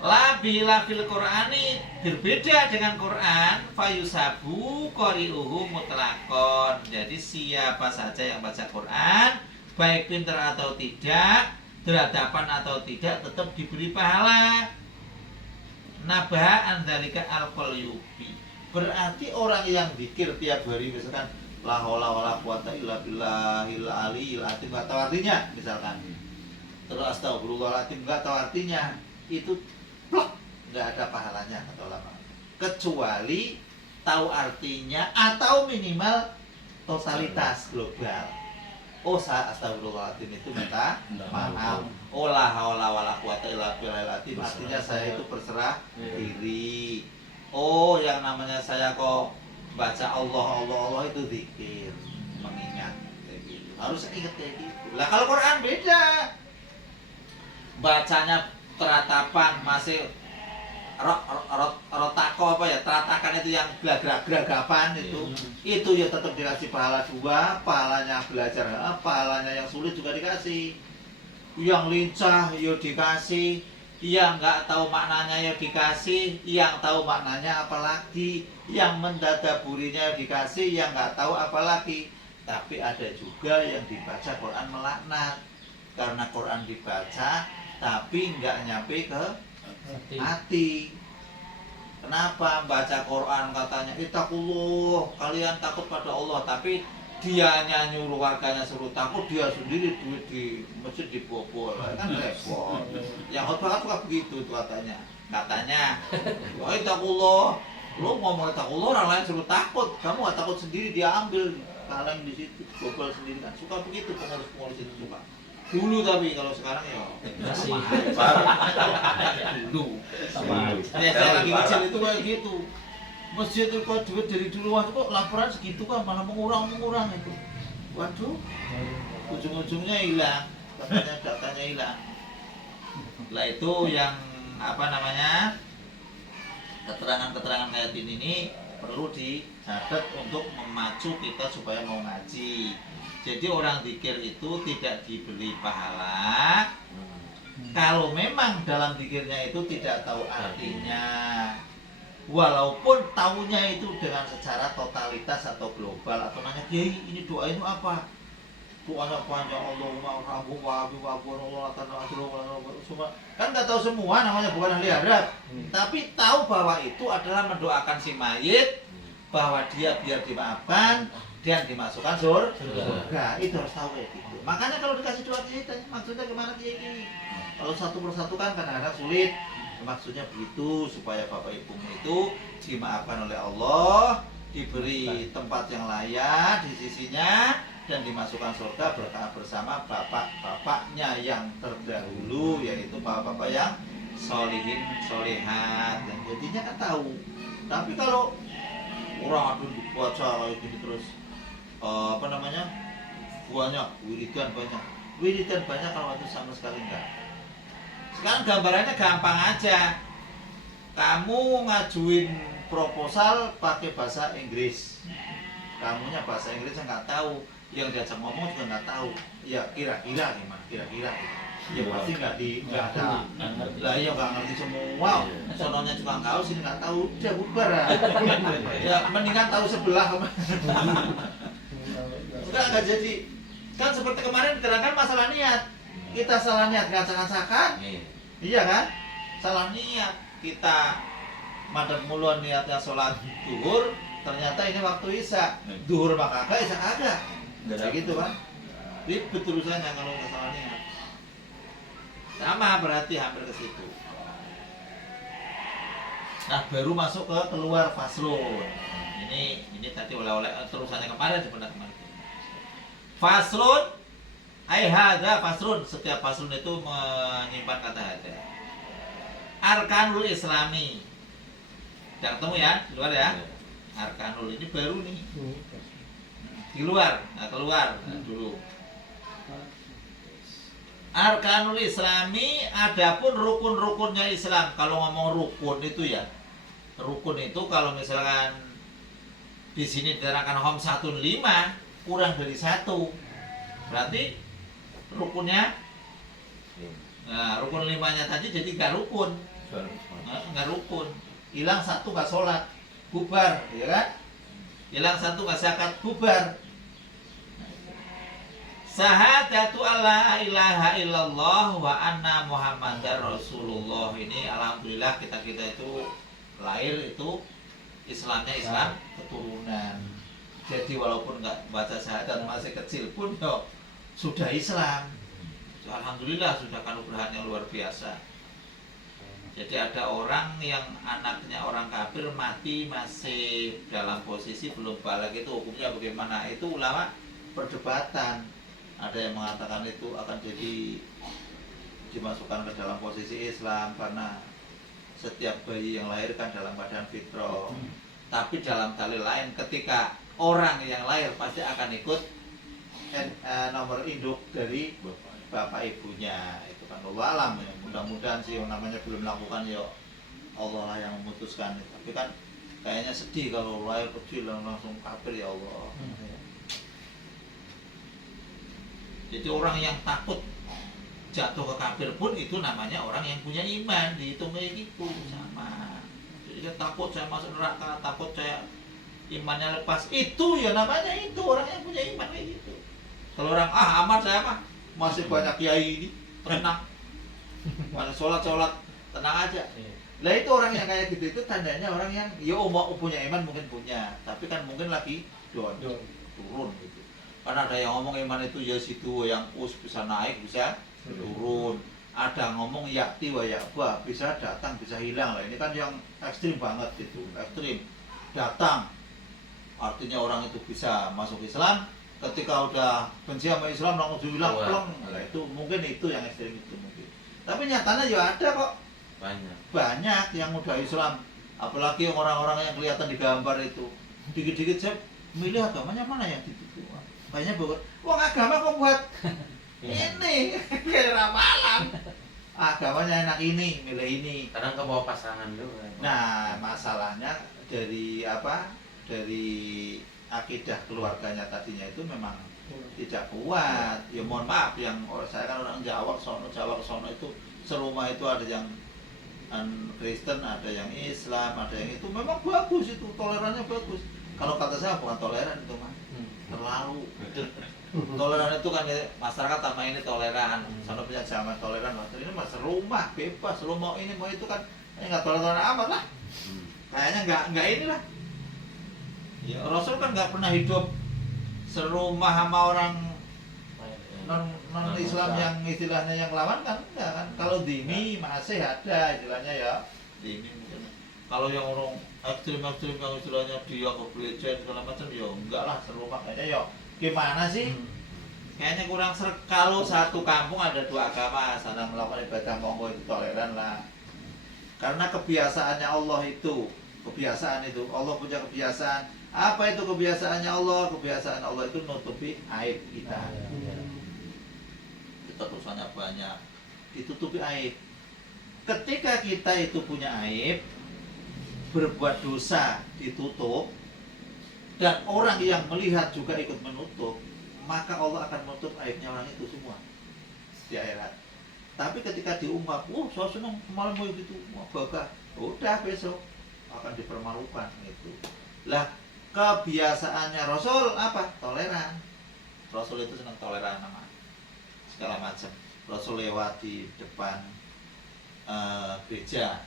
La bila fil Qur'ani, berbeda dengan Quran, fayusabu qari'uhu mutlaqon. Jadi siapa saja yang baca Quran, baik pintar atau tidak, berhadapan atau tidak, tetap diberi pahala. Nabah andzalika al-qalyubi. Berarti orang yang zikir tiap hari misalkan la haula wala quwata illa billahil aliyil azim, enggak tahu artinya misalkan. Terus astagfirullahaladzim enggak tahu artinya, itu plok, enggak ada pahalanya kata ulama. Kecuali tahu artinya atau minimal totalitas global. Oh, astagfirullahaladzim itu minta maaf. Oh, la haula wala quwata illa billahil azim, artinya saya itu berserah diri. Oh, yang namanya saya kok baca Allah itu zikir, mengingat kayak gitu. Harus ingat kayak gitu. Lah kalau Quran beda. Bacanya teratapan masih rotako apa ya? Teratakan itu yang geragapan itu. Itu ya tetap dikasih pahala dua, pahalanya belajar, pahalanya yang sulit juga dikasih. Yang lincah ya dikasih, yang nggak tahu maknanya ya dikasih, yang tahu maknanya apalagi, yang mendadaburinya dikasih, yang nggak tahu apalagi. Tapi ada juga yang dibaca Quran melaknat karena Quran dibaca tapi nggak nyampe ke hati. Kenapa? Baca Quran katanya ittaqullah, kalian takut pada Allah, tapi dianya nyuruh warganya suruh takut, dia sendiri duit di masjid dibobol, kan repot. Yang khotbah suka begitu tuh katanya. Wah ittaqullah, lu ngomong ittaqullah orang lain suruh takut, kamu gak takut sendiri, dia ambil kaleng di situ, bobol sendiri kan. Suka begitu pengurus itu suka. Dulu tapi kalau sekarang ya masih dulu. Ya saya lagi kecil itu kayak gitu. Masjid itu kok duit dari dulu kok laporan segitu kan malah mengurang itu. Waduh, ujung-ujungnya hilang, katanya datanya hilang. Lah itu yang apa namanya, keterangan-keterangan kayak ini perlu dicatat untuk memacu kita supaya mau ngaji. Jadi orang zikir itu tidak diberi pahala kalau memang dalam zikirnya itu tidak tahu artinya. Walaupun tahunya itu dengan secara totalitas atau global, atau nanya, "Kiai, ini doa itu apa?" Doanya panjang, Allahumma rahmu wa abi wa Allah semua. Kan nggak tahu semua, namanya bukan ahli Arab. Tapi tahu bahwa itu adalah mendoakan si mayit bahwa dia biar dimaafkan dan dimasukkan surga. Itu harus tahu kayak gitu. Makanya kalau dikasih doa ditanya maksudnya gimana Kiai? Kalau satu persatu kan kadang-kadang sulit. Maksudnya begitu supaya bapak ibumu itu dimaafkan oleh Allah, diberi tempat yang layak di sisinya, dan dimasukkan surga bersama bapak-bapaknya yang terdahulu, yaitu bapak-bapak yang solihin solihat. Dan jadinya kan tahu. Tapi kalau orang aduh baca kayak gini terus apa namanya, banyak wiridan banyak kalau itu sama sekali enggak. Sekarang gambarannya gampang aja. Kamu ngajuin proposal pakai bahasa Inggris. Kamunya bahasa Inggrisnya nggak tahu, yang diajak ngomong juga nggak tahu. Ya kira-kira gimana? Kira-kira. Ya pasti nggak ada. Lah ya nggak ngerti semua. Sononya juga nggak tahu, sini nggak tahu. Dia bubar. Ya mendingan tahu sebelah. Nggak jadi. Kan seperti kemarin gerakan masalah niat. Kita salah niat ngacak-ngacakan, iya kan? Salah niat, kita madep mulu niatnya sholat duhur, ternyata ini waktu isya. Duhur maka kagak, isya kagak. Kayak gitu kan? Ribet urusannya kalau nggak salah niat. Sama berarti hampir ke situ. Nah baru masuk ke keluar faslun. Ini tadi oleh-oleh terusannya kemarin sebenarnya kemarin. Faslun. Hai hadza faslun, setiap faslun itu menyimpan kata hadza. Arkanul Islami. Jangan ketemu ya, di luar ya. Arkanul ini baru nih. Di luar, nah keluar dulu. Arkanul Islami, adapun rukun-rukunnya Islam. Kalau ngomong rukun itu ya, rukun itu kalau misalkan di sini diterangkan khamsatun 5 kurang dari 1. Berarti rukunnya, nah rukun 5-nya tadi jadi nggak rukun, nggak rukun, hilang 1 nggak sholat, bubar, ya kan? Hilang 1 nggak zakat, bubar. Sahadatu alla ilaha illallah wa anna muhammadar rasulullah, ini alhamdulillah kita itu lahir itu Islamnya Islam keturunan. Jadi walaupun nggak baca syahadat masih kecil pun yo sudah Islam. Alhamdulillah sudah kanugerah yang luar biasa. Jadi ada orang yang anaknya orang kafir mati masih dalam posisi belum baligh, itu hukumnya bagaimana? Itu ulama perdebatan. Ada yang mengatakan itu akan jadi dimasukkan ke dalam posisi Islam karena setiap bayi yang lahir kan dalam keadaan fitrah. Tapi dalam dalil lain ketika orang yang lahir pasti akan ikut nomor induk dari bapak ibunya. Itu kan Allah alam ya. Mudah-mudahan sih yang namanya belum melakukan ya Allah lah yang memutuskan. Tapi kan kayaknya sedih kalau lahir kecil langsung kafir, ya Allah. Jadi orang yang takut jatuh ke kafir pun itu namanya orang yang punya iman, dihitung kayak gitu sama. Jadi dia takut saya masuk neraka, takut saya imannya lepas, itu ya namanya itu orang yang punya iman kayak gitu. Kalau orang aman saya mah masih banyak kiai ini tenang, banyak sholat tenang aja. Lah itu orang yang kayak gitu itu tandanya orang yang ya mau punya iman mungkin punya, tapi kan mungkin lagi turun gitu. Karena ada yang ngomong iman itu ya situ yang bisa naik bisa turun. Ada ngomong yakti wa yakba, bisa datang bisa hilang. Lah ini kan yang ekstrim banget gitu, ekstrim. Datang artinya orang itu bisa masuk Islam, ketika udah benci sama Islam langsung hilang plong. Nah, itu mungkin itu yang ekstrim itu mungkin. Tapi nyatanya ya ada kok. Banyak yang udah Islam, apalagi orang-orang yang kelihatan di gambar itu. Dikit-dikit saya milih agamanya mana ya gitu. banyak Bogor. Wong agama kok buat ini kayak ramalan. Agamanya enak ini, milih ini. Kadang ke bawah pasangan juga. Nah, masalahnya dari apa? Dari akidah keluarganya tadinya itu memang tidak kuat. Ya mohon maaf, yang saya kan orang Jawa ke sono itu serumah itu ada yang Kristen, ada yang Islam, ada yang itu memang bagus itu, tolerannya bagus. Kalau kata saya bukan toleran itu mah, terlalu. Toleran itu kan masyarakat sama ini toleran, sono punya zaman toleran, ini mas rumah bebas, lu mau ini mau itu kan, nggak toleran amat lah. Kayaknya nggak inilah. Ya, Rasul kan nggak pernah hidup serumah sama orang non Islam yang istilahnya yang lawan kan enggak kan. Kalau dini masih ada istilahnya ya dini mungkin. Kalau yang orang ekstrim yang istilahnya dia ke gereja segala macam ya enggak lah, serumah kayaknya ya gimana sih? Kayaknya kurang serk. Kalau satu kampung ada dua agama sana melakukan ibadah monggo itu toleran lah. Karena kebiasaannya Allah itu, kebiasaan itu Allah punya kebiasaan. Apa itu kebiasaannya Allah? Kebiasaan Allah itu nutupi aib kita. Kita dosanya banyak, ditutupi aib. Ketika kita itu punya aib, berbuat dosa ditutup, dan orang yang melihat juga ikut menutup, maka Allah akan menutup aibnya orang itu semua di akhirat. Tapi ketika diungkap, saya senang malam mau gitu, bangga, udah besok akan dipermalukan itu. Lah kebiasaannya Rasul apa? Toleran. Rasul itu senang toleran sama segala macam. Rasul lewat di depan gereja,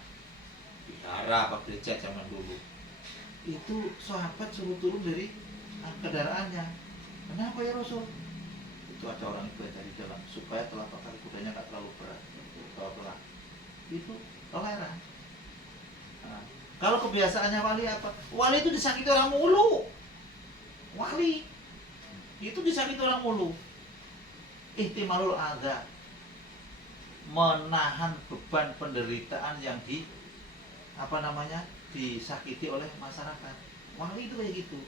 wihara apa gereja zaman dulu. Itu sahabat suruh turun dari kendaraannya. Kenapa ya Rasul? Itu ada orang ibadah di dalam supaya telapak kaki kudanya nggak terlalu berat, pelan. Itu toleran. Nah, kalau kebiasaannya wali apa? Wali itu disakiti orang mulu. Wali itu disakiti orang mulu. Ihtimalul adza, menahan beban penderitaan yang disakiti oleh masyarakat. Wali itu kayak gitu.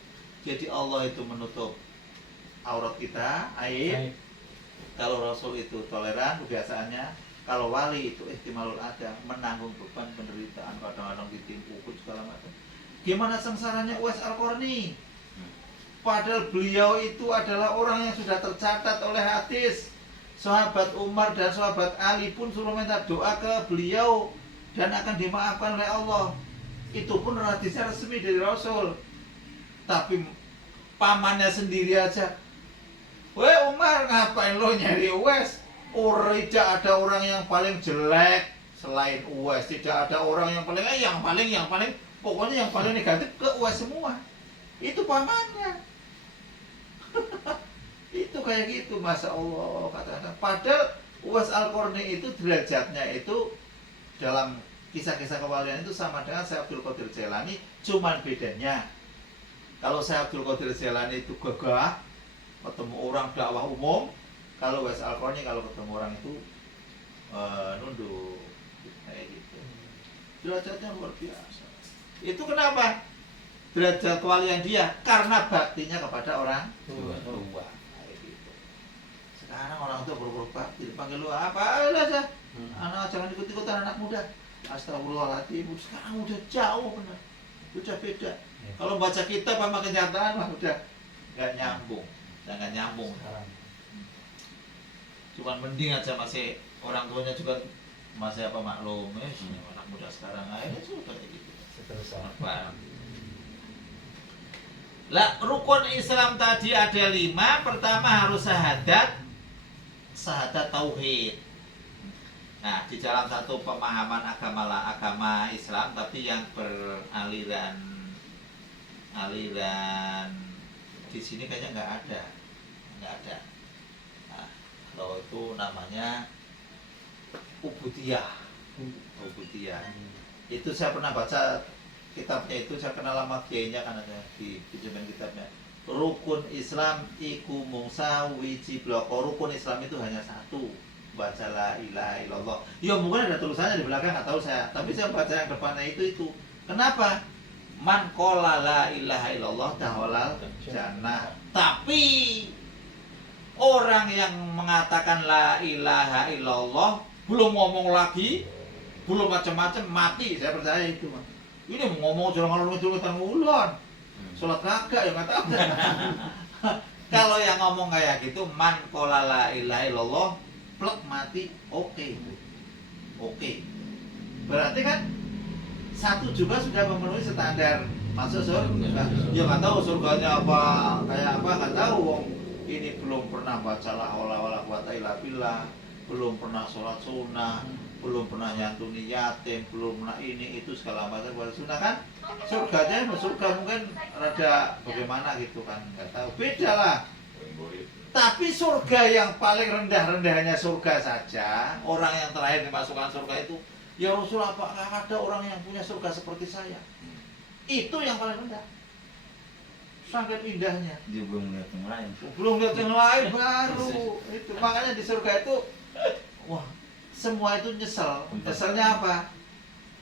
Jadi Allah itu menutup aurat kita, aib. Kalau Rasul itu toleran kebiasaannya. Kalau wali itu ihtimalul adza, menanggung beban penderitaan, kadang-kadang ditimpu segala macam. Gimana sengsaranya Uwais Al-Qarni? Padahal beliau itu adalah orang yang sudah tercatat oleh hadis. Sahabat Umar dan sahabat Ali pun suruh minta doa ke beliau dan akan dimaafkan oleh Allah. Itu pun hadisnya resmi dari Rasul. Tapi pamannya sendiri aja, "Weh Umar, ngapain lo nyari Uwais? Tidak ada orang yang paling jelek selain Uwais. Tidak ada orang yang paling pokoknya yang paling negatif ke Uwais semua." Itu pamannya. Itu kayak gitu, Masya Allah kata-kata. Padahal Uwais Al-Qarni itu derajatnya itu dalam kisah-kisah kewalian itu sama dengan Syekh Abdul Qadir Jailani, cuman bedanya kalau Syekh Abdul Qadir Jailani itu gagah ketemu orang dakwah umum, kalau Uwais Al-Qarni kalau ketemu orang itu nunduk kayak gitu. Derajatnya luar biasa. Itu kenapa? Derajat kewalian dia karena baktinya kepada orang tua. Gitu. Sekarang orang tua berburu bakti, dipanggil lu apa? Alah, anak jangan ikut-ikutan anak muda. Astagfirullahaladzim, sekarang udah jauh benar, udah beda. Kalau baca kitab sama kenyataan mah udah nggak nyambung, jangan nyambung. Cuman mending aja masih orang tuanya juga masih maklum, anak muda sekarang akhirnya sudah kayak gitu. Lah rukun Islam tadi ada 5. Pertama harus syahadat tauhid. Nah, di dalam satu pemahaman agama Islam tapi yang beraliran di sini kayaknya nggak ada. Nah, kalau itu namanya ubudiyah. Itu saya pernah baca kitabnya itu, saya kenal sama kiainya kan ada di pinjaman kitabnya. Rukun Islam iku mungsa wiji bloko. Rukun Islam itu hanya satu, baca la ilaha illallah. Ya mungkin ada tulisannya di belakang, nggak tahu saya. Tapi saya baca yang depannya itu. Kenapa? Man qala la ilaha illallah daholal jannah. Tapi orang yang mengatakan la ilaha illallah belum ngomong lagi, belum macam-macam mati, saya percaya itu. Ini ngomong curang ulun, sholat kagak ya nggak tahu. Kalau yang ngomong kayak gitu, man qala la ilaha illallah, plek mati, oke. Berarti kan satu juga sudah memenuhi standar masuk surga. Ya nggak tahu surganya apa, kayak apa nggak tahu. Wong ini belum pernah baca la haula wala quwata illa billah, belum pernah sholat sunnah, belum pernah nyantuni yatim, belum pernah ini itu segala macam buat sunnah kan. Surganya surga mungkin rada bagaimana gitu kan, nggak tahu, beda lah. Tapi surga yang paling rendah-rendahnya surga saja, orang yang terakhir dimasukkan surga itu, ya Rasul, apakah ada orang yang punya surga seperti saya? Itu yang paling rendah. Sangat indahnya. Dia belum lihat yang lain. Belum lihat yang lain baru itu. Makanya di surga itu, wah, semua itu nyesel. Nyeselnya apa?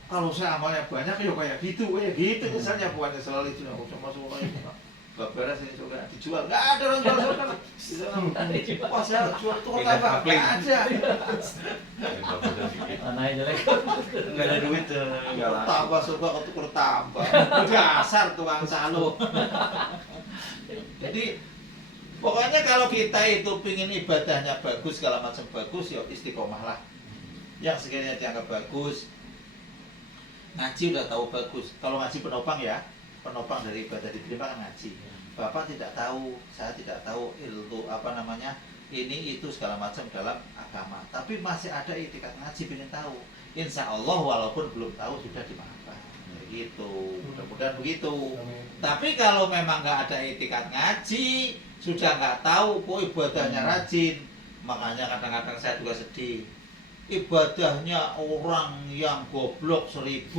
Kalau saya amalnya banyak ya kayak gitu. Nyeselnya bukan nyesel itu. Aku sama surga itu. Gak beres ini surga dijual. Gak ada orang jual surga. Wah, saya jual tukang tambah. Gak ada. Tanahnya jelek. Nggak ada duit tuh. Tambah surga kau tuker tambah. Dasar tukang salo. Jadi pokoknya kalau kita itu pingin ibadahnya bagus, segala macam bagus, ya istiqomah lah. Yang sekiranya dianggap bagus, ngaji udah tahu bagus. Kalau ngaji penopang ya, penopang dari ibadah diterima kan ngaji. Bapak tidak tahu, saya tidak tahu ilmu apa namanya ini itu segala macam dalam agama. Tapi masih ada itikat ngaji, pengen tahu. Insya Allah walaupun belum tahu sudah dimaafkan. Begitu, mudah-mudahan begitu. Tapi kalau memang nggak ada itikat ngaji, sudah nggak tahu kok ibadahnya rajin, makanya kadang-kadang saya juga sedih. Ibadahnya orang yang goblok 1000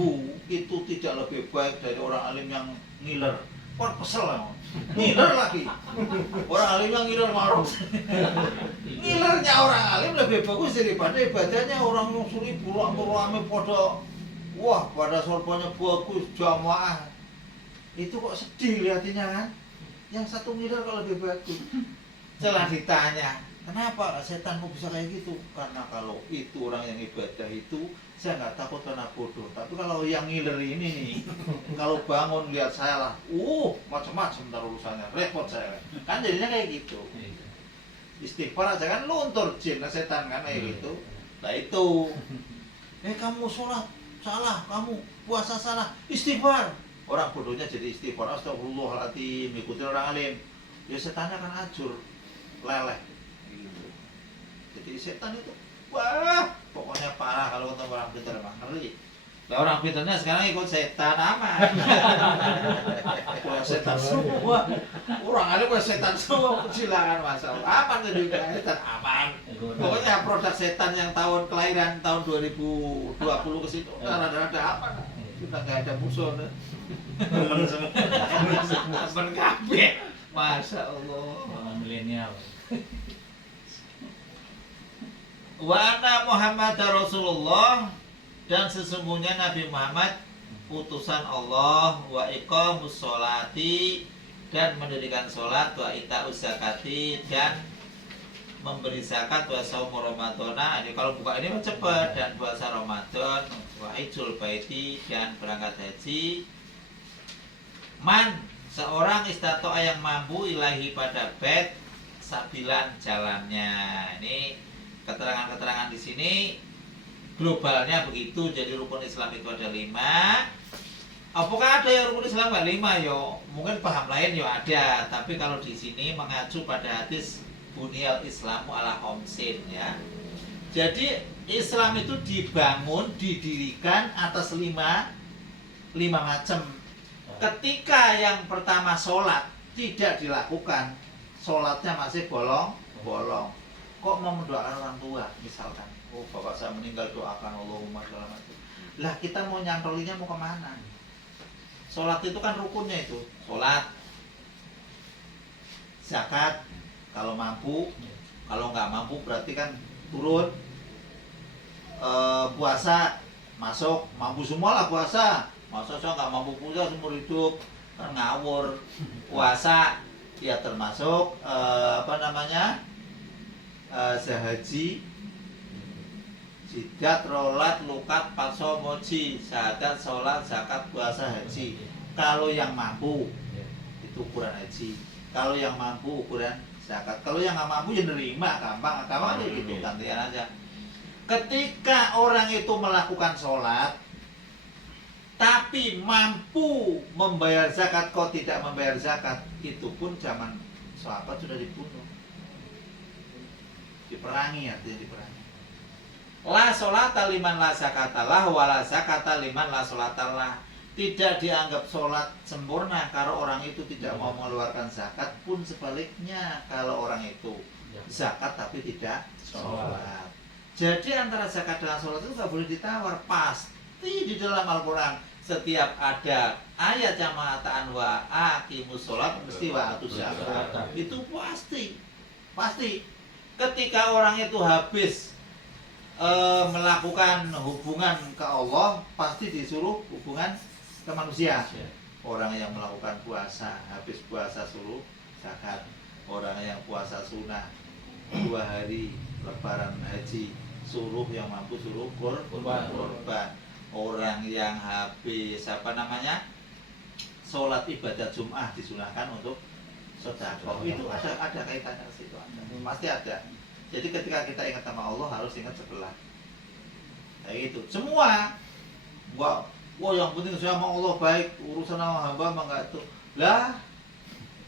itu tidak lebih baik dari orang alim yang ngiler. Kok kesel emang? Ngiler lagi. Orang alim yang ngiler marah. Ngilernya orang alim lebih bagus daripada ibadahnya orang yang 1000 rame pada wah pada sorbannya bagus jamaah. Itu kok sedih lihatnya kan? Yang satu ngiler kok lebih bagus. Setelah ditanya, kenapa setan kok bisa kayak gitu? Karena kalau itu orang yang ibadah itu, saya nggak takut karena bodoh. Tapi kalau yang ngiler ini nih, kalau bangun lihat saya lah, macam-macam ntar urusannya, repot saya. Kan jadinya kayak gitu. Istighfar aja kan luntur jin, setan kan kayak gitu. Nah itu, kamu sholat salah, kamu puasa salah, istighfar. Orang bodohnya jadi istighfar, astagfirullahaladzim, ikutin orang alim. Ya setannya kan ajur, leleh. Jadi setan itu, wah, pokoknya parah kalau ketemu orang pintar mah ngeri. Nah, orang pintarnya sekarang ikut setan aman. Wah, setan semua. Orang alim wah setan semua, silakan masalah. Aman jadi setan aman. Pokoknya produk setan yang tahun kelahiran tahun 2020 ke situ rada-rada aman. Sudah nggak ada musuh. Temen semua. Temen kabeh. Masya Allah. Orang milenial. Wa anna Muhammad Rasulullah, dan sesungguhnya Nabi Muhammad utusan Allah, wa iqamus sholati, dan mendirikan sholat, wa ita'uz zakati, dan memberi zakat, wa saum Ramadana. Ini kalau buka ini cepat, dan puasa Ramadan, wa hijjul baiti, dan berangkat haji. Man, seorang istato'a yang mampu ilahi pada bait sabilan jalannya. Ini keterangan-keterangan di sini globalnya begitu. Jadi rukun Islam itu ada 5. Apakah ada yang rukun Islam nggak 5 yo? Mungkin paham lain yo ada. Tapi kalau di sini mengacu pada hadis Bunyal Islamu ala khamsin ya. Jadi Islam itu dibangun, didirikan atas 5 macam. Ketika yang pertama sholat tidak dilakukan, sholatnya masih bolong. Kok mau mendoakan orang tua misalkan, bapak saya meninggal, doakan Allahumma segala macam. Lah kita mau nyantolinya mau kemana? Sholat itu kan rukunnya itu, sholat, zakat kalau mampu, kalau nggak mampu berarti kan turun. Puasa masuk, mampu semua lah puasa. Masa saya nggak mampu puasa seumur hidup kan ngawur. Puasa ya termasuk zahaji, jidat, rolat, lukat, paso, moji, syahadat, sholat, zakat, puasa, haji. Kalau yang mampu itu ukuran haji. Kalau yang mampu ukuran zakat. Kalau yang nggak mampu ya nerima, gampang aja gitu, gantian aja. Ketika orang itu melakukan sholat tapi mampu membayar zakat, kok tidak membayar zakat, itu pun zaman sahabat sudah dibunuh, diperangi, artinya diperangi. La sholata liman la zakatalah, wala zakata liman la sholatallah. Tidak dianggap sholat sempurna kalau orang itu tidak mau mengeluarkan zakat, pun sebaliknya kalau orang itu zakat tapi tidak sholat. Jadi antara zakat dengan sholat itu nggak boleh ditawar. Pasti di dalam Al-Quran setiap ada ayat yang mengatakan wa aqimus sholat mesti wa atus zakat. Itu pasti. Ketika orang itu habis melakukan hubungan ke Allah, pasti disuruh hubungan ke manusia. Orang yang melakukan puasa, habis puasa suruh zakat. Orang yang puasa sunnah 2 hari lebaran haji, suruh yang mampu suruh kurban. Orang yang habis sholat ibadah Jum'ah disunahkan untuk sedekah. Itu ada kaitannya ke situ, pasti ada. Jadi ketika kita ingat sama Allah harus ingat sebelah. Kayak gitu. Semua wah yang penting saya sama Allah baik, urusan sama hamba mah enggak itu. Lah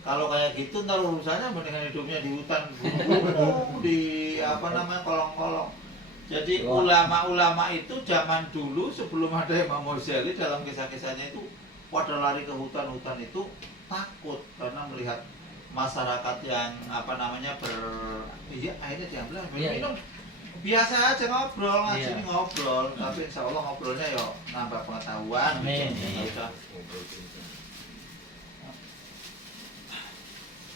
kalau kayak gitu ntar urusannya mendingan hidupnya di hutan gunung, di kolong-kolong. Jadi ulama-ulama itu zaman dulu sebelum ada Imam Ghazali, dalam kisah-kisahnya itu pada lari ke hutan-hutan itu takut karena melihat masyarakat yang akhirnya diambil minum. Biasa aja ngobrol, ngaji ngobrol, tapi insya Allah ngobrolnya ya nambah pengetahuan. Amin.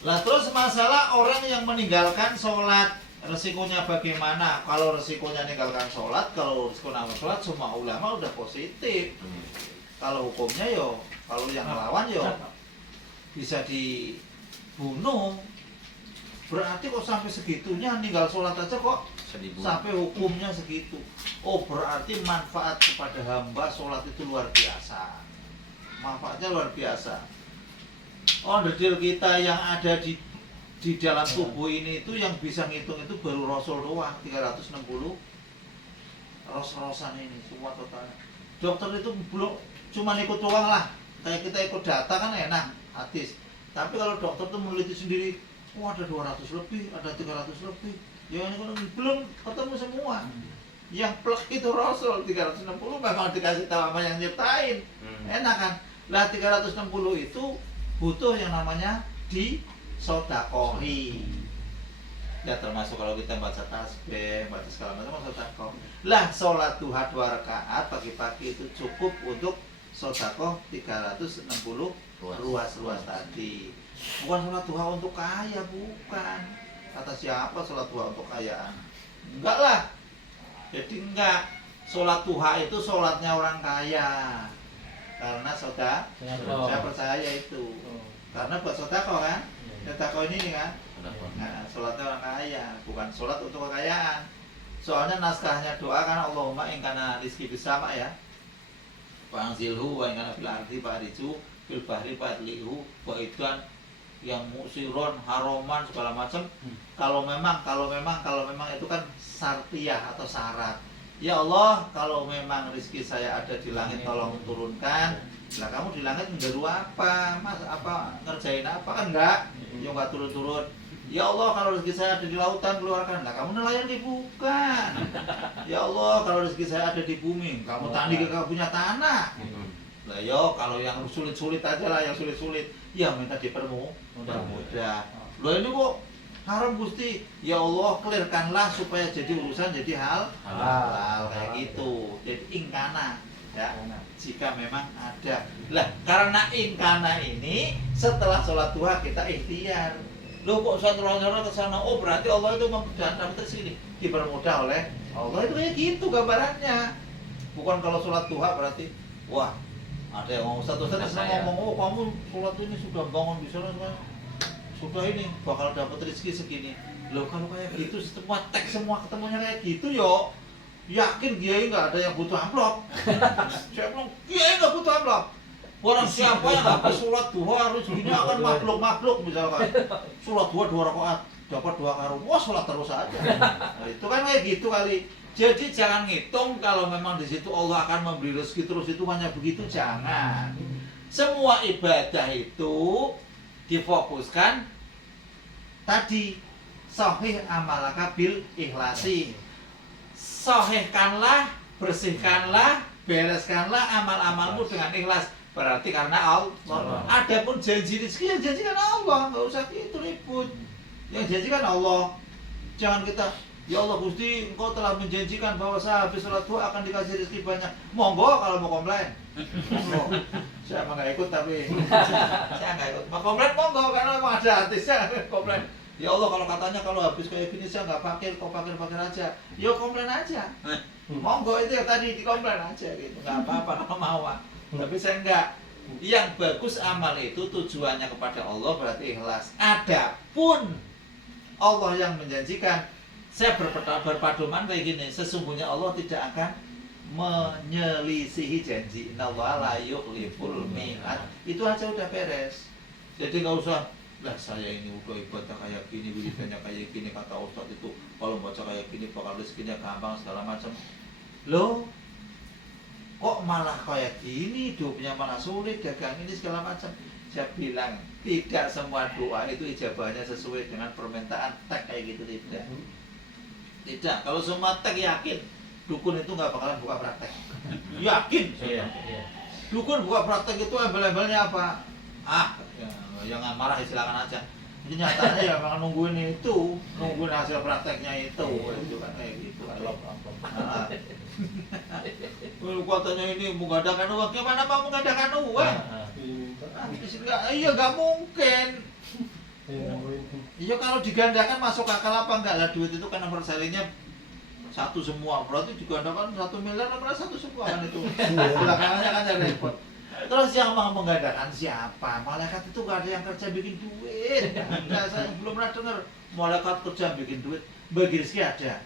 Lah terus masalah orang yang meninggalkan sholat, resikonya bagaimana? Kalau resikonya meninggalkan sholat, kalau resiko nambah sholat, semua ulama udah positif. Kalau hukumnya yo, kalau yang melawan yo bisa dibunuh. Berarti kok sampai segitunya ninggal sholat aja kok sampai hukumnya segitu. Oh berarti manfaat kepada hamba sholat itu luar biasa. Manfaatnya luar biasa. Onderdil kita yang ada di dalam tubuh ini itu yang bisa ngitung itu baru Rasul doang 360 ros-rosan ini semua totalnya. Dokter itu belum cuma ikut doang lah. Kayak kita ikut data kan enak hadis. Tapi kalau dokter tuh meneliti sendiri, ada 200 lebih, ada 300 lebih. Ya ini kan belum ketemu semua. Yang plek itu Rasul 360 memang dikasih tahu sama yang nyiptain. Enak kan? Lah 360 itu butuh yang namanya disodakohi. Ya termasuk kalau kita baca tasbih, baca segala macam sodakoh. Lah sholat duha 2 rakaat pagi-pagi itu cukup untuk sodakoh 360 ruas-ruas tadi. Bukan sholat duha untuk kaya, bukan. Kata siapa sholat duha untuk kayaan? Enggak lah. Jadi enggak. Sholat duha itu sholatnya orang kaya. Karena saya percaya itu. Karena buat sodakoh kan. Sodakoh ini kan. Nah, sholatnya orang kaya, bukan sholat untuk kekayaan. Soalnya naskahnya doa kan Allahumma in kana rizki bisama ya. Fa'anzilhu wa in kana fil ardi fa'riju fil bahri fa'adlihu wa idan yang musiron, haroman segala macam. Kalau memang itu kan syartiyah atau syarat. Ya Allah, kalau memang rezeki saya ada di langit tolong turunkan. Lah kamu di langit nggaru apa? Mas apa ngerjain apa kan enggak? Ya enggak turun-turun. Ya Allah, kalau rezeki saya ada di lautan keluarkan. Lah kamu nelayan di bukan. Ya Allah, kalau rezeki saya ada di bumi, kamu tani ke punya tanah. Lah yo kalau yang sulit-sulit aja lah, yang sulit-sulit. Ya minta dipermudah. Loh ini kok haram Gusti? Ya Allah, clearkanlah supaya jadi urusan jadi halal kayak gitu. Jadi ingkana ya. Jika memang ada. Lah karena ingkana ini setelah sholat duha kita ikhtiar. Loh kok sholat duha ke sana? Oh berarti Allah itu memudahkan sini. Dipermudah oleh Allah itu kayak gitu gambarannya. Bukan kalau sholat duha berarti wah ada yang ngomong Ustaz ngomong, oh kamu sholat ini sudah bangun di sana sudah ini bakal dapat rezeki segini. Loh kalau kayak gitu semua teks semua ketemunya kayak gitu yo, yakin Kiai nggak ada yang butuh amplop. Saya bilang Kiai nggak butuh amplop. Barang siapa yang habis sholat duha rezekinya akan makhluk misalkan. Sholat duha 2 rakaat dapat 2 karung, wah sholat terus aja. Nah, itu kan kayak gitu kali. Jadi jangan ngitung kalau memang di situ Allah akan memberi rezeki terus itu hanya begitu, jangan. Semua ibadah itu difokuskan tadi sahih amalaka bil ikhlasi. Sahihkanlah, bersihkanlah, bereskanlah amal-amalmu dengan ikhlas. Berarti karena Allah. Adapun janji rezeki yang janji kan Allah, nggak usah itu ribut. Yang janji kan Allah. Jangan kita, ya Allah Gusti, Engkau telah menjanjikan bahwa saya habis sholat duha akan dikasih rezeki banyak. Monggo kalau mau komplain. Monggo. Saya emang nggak ikut tapi saya nggak ikut. Mau komplain monggo karena memang ada artisnya komplain. Ya Allah kalau katanya kalau habis kayak gini saya nggak pakai, kau pakai aja. Ya komplain aja. Monggo itu ya tadi dikomplain aja gitu. Nggak apa-apa kalau mau. Tapi saya enggak. Yang bagus amal itu tujuannya kepada Allah berarti ikhlas. Adapun Allah yang menjanjikan, saya berpadoman kayak gini, sesungguhnya Allah tidak akan menyelisihi janji. Innallaha la yukhliful mi'ad. Itu aja udah beres. Jadi nggak usah, lah saya ini udah ibadah kayak gini, wiridanya kayak gini, kata Ustadz itu kalau baca kayak gini bakal rezekinya gampang segala macam. Loh, kok malah kayak gini, hidupnya malah sulit, dagang ini segala macam. Saya bilang tidak semua doa itu ijabahnya sesuai dengan permintaan tek kayak gitu, tidak. Tidak, kalau semua tek yakin dukun itu nggak bakalan buka praktek. Yakin saya. Dukun buka praktek itu embel-embelnya apa? Yang marah silakan aja. Jadi nyatanya ya memang nungguin itu, nungguin hasil prakteknya itu kan kayak gitu. Katanya ini mengadakan uang, gimana mau mengadakan uang? Iya nggak mungkin. Iya kalau digandakan masuk akal apa enggak lah, duit itu kan nomor salingnya satu semua, berarti digandakan 1 miliar nomor satu semua kan itu. Belakangannya kan ada repot. Terus yang mau menggandakan siapa? Malaikat itu gak ada yang kerja bikin duit. Enggak, saya belum pernah dengar malaikat kerja bikin duit. Bagi rezeki ada,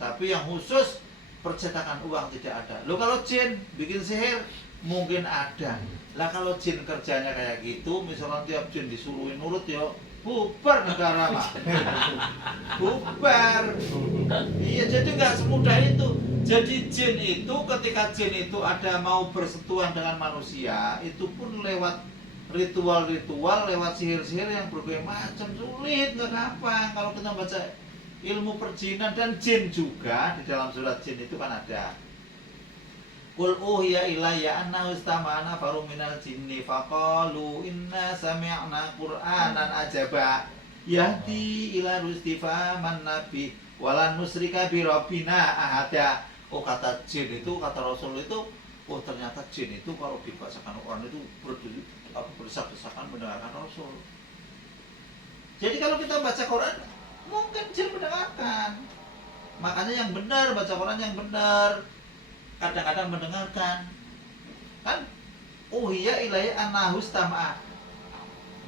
tapi yang khusus percetakan uang tidak ada. Lo kalau jin bikin sihir mungkin ada. Lah kalau jin kerjanya kayak gitu, misalnya tiap jin disuruhin nurut ya, bubar negara mah. Bubar. Iya, jadi nggak semudah itu. Jadi jin itu ketika jin itu ada mau bersentuhan dengan manusia, itu pun lewat ritual-ritual, lewat sihir-sihir yang berbagai macam, sulit, nggak gampang. Kalau kita baca ilmu perjinan dan jin juga di dalam surat jin itu kan ada. Qul uhiya ilayya annahu istama'ana farum minal jinni faqalu inna sami'na qur'anan ajaba yahdi ila rusdifa man nabi walan nusrika bi rabbina ahada. Oh kata jin itu, kata Rasul itu, oh ternyata jin itu kalau dibacakan orang itu berdesak-desakan mendengarkan Rasul. Jadi kalau kita baca Quran mungkin jin mendengarkan. Makanya yang benar, baca Quran yang benar. Kadang-kadang mendengarkan. Kan uhiya ilayya annahu istama'a.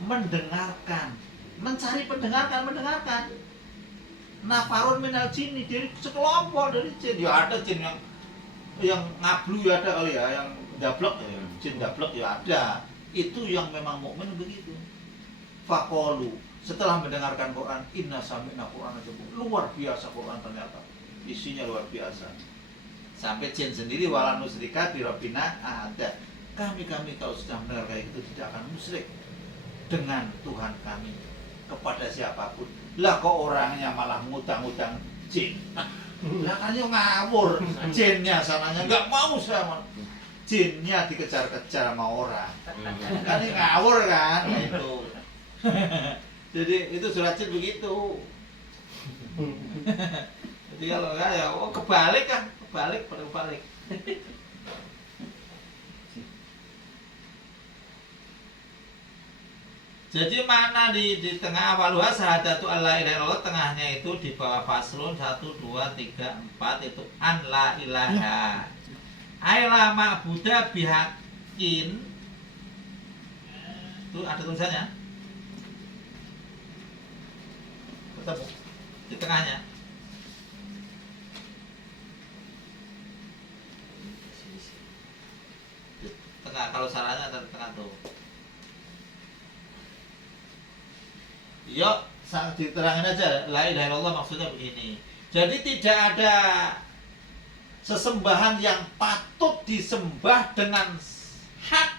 Mendengarkan. Mencari mendengarkan. Nafarun minal jinni, dari sekelompok dari jin. Ya ada jin yang ngablu ya ada kali ya, yang dablek ya, jin dablek ya ada. Itu yang memang mukmin begitu. Faqalu, setelah mendengarkan Quran, inna sami'na Quran aja, luar biasa Quran ternyata, isinya luar biasa. Sampai jin sendiri wala nusrika bi rabbina ada. Kami kalau sudah mendengar kayak gitu tidak akan musyrik dengan Tuhan kami kepada siapapun. Lah kok orangnya malah ngutang-ngutang jin. Lah kan yang ngawur, jinnya sananya nggak mau sama. Jinnya dikejar-kejar sama orang. Kan ini ngawur kan itu. Jadi itu surat jin begitu. Jadi kalau enggak ya kebalik kan, kebalik. Jadi mana di tengah awaluha syahadatu alla ilaha illallah, tengahnya itu di bawah faslun 1 2 3 4 itu an la ilaha aila ma'budah bihaqqin. Itu ada tulisannya. Ketemu. di tengahnya. Di tengah, kalau salahnya ada di tengah tuh. Yuk, diterangin aja. La ilaha illallah maksudnya begini. Jadi tidak ada sesembahan yang patut disembah dengan hak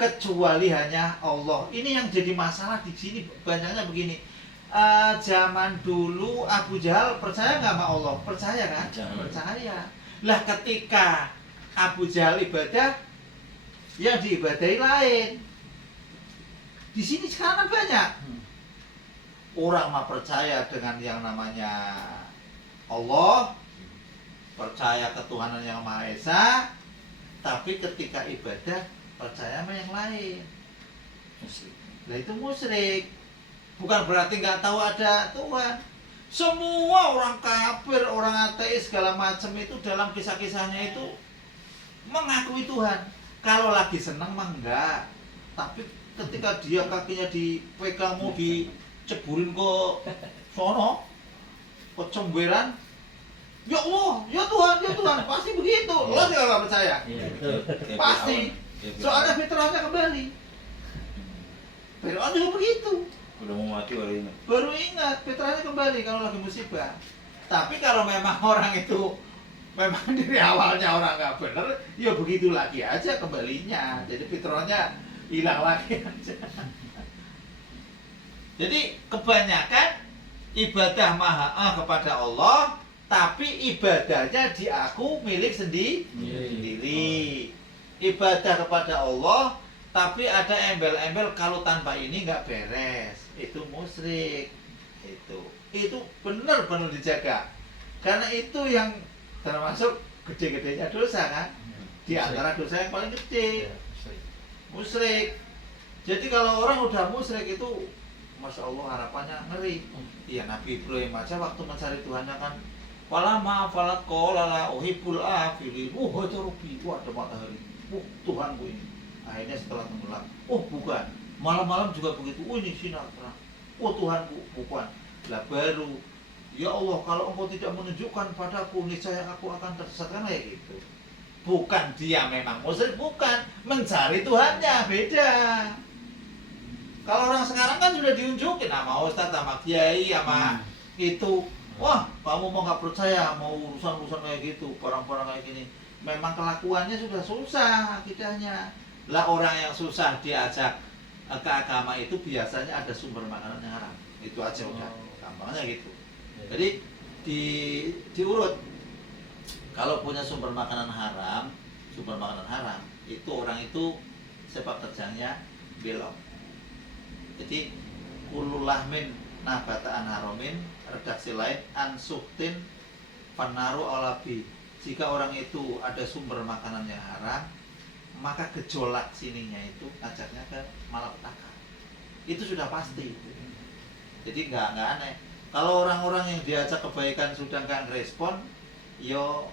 kecuali hanya Allah. Ini yang jadi masalah di sini banyaknya begini. Zaman dulu Abu Jahal percaya nggak sama Allah? Percaya kan? Percaya. Lah ketika Abu Jahal ibadah, yang diibadahi lain. Di sini sekarang kan banyak orang mah percaya dengan yang namanya Allah, percaya ketuhanan yang Maha Esa, tapi ketika ibadah percaya sama yang lain. Nah itu musyrik. Bukan berarti nggak tahu ada Tuhan. Semua orang kafir, orang ateis segala macam itu dalam kisah-kisahnya itu mengakui Tuhan. Kalau lagi senang mah enggak. Tapi ketika dia kakinya dipegang mau diceburin ke sono, ke cemberan, ya Allah, ya Tuhan, pasti begitu. Lo juga nggak percaya? Pasti. Soalnya fitrahnya kembali. Fir'aun juga begitu. Udah mau mati Baru ingat fitrahnya kembali kalau lagi musibah. Tapi kalau memang orang itu memang dari awalnya orang nggak bener, ya begitu lagi aja kembalinya. Jadi fitrahnya hilang lagi aja. Jadi kebanyakan ibadah kepada Allah, tapi ibadahnya diaku milik sendiri. Ibadah kepada Allah, tapi ada embel-embel kalau tanpa ini nggak beres. Itu musyrik. Itu benar-benar dijaga. Karena itu yang termasuk gede-gedenya dosa kan? Di antara dosa yang paling gede. Musyrik. Jadi kalau orang udah musyrik itu, masya Allah harapannya ngeri. Iya Nabi Ibrahim aja waktu mencari Tuhannya kan, walama falat kolala ohibul afili. Itu rupi. Ada matahari. Tuhanku ini. Akhirnya setelah tenggelam, bukan. Malam-malam juga begitu. Ini sinar terang. Tuhanku, bukan. Lah baru, ya Allah, kalau Engkau tidak menunjukkan padaku, niscaya aku akan tersesatkan kayak gitu. Bukan dia memang musyrik, bukan. Mencari Tuhannya, beda. Kalau orang sekarang kan sudah diunjukin sama Ustadz, sama Kiai, sama itu. Wah, kamu mau nggak percaya, mau urusan-urusan kayak gitu, orang-orang kayak gini. Memang kelakuannya sudah susah akidahnya. Lah orang yang susah diajak ke agama itu biasanya ada sumber makanan yang haram. Itu aja udah, gampangnya gitu. Jadi diurut. Kalau punya sumber makanan haram, itu orang itu sepak terjangnya belok. Jadi kululahmin nabataan haromin, redaksi lain ansuktin panaru olabi. Jika orang itu ada sumber makanan yang haram, maka gejolak sininya itu ajaknya ke malapetaka. Itu sudah pasti. Jadi nggak aneh. Kalau orang-orang yang diajak kebaikan sudah nggak respon, yo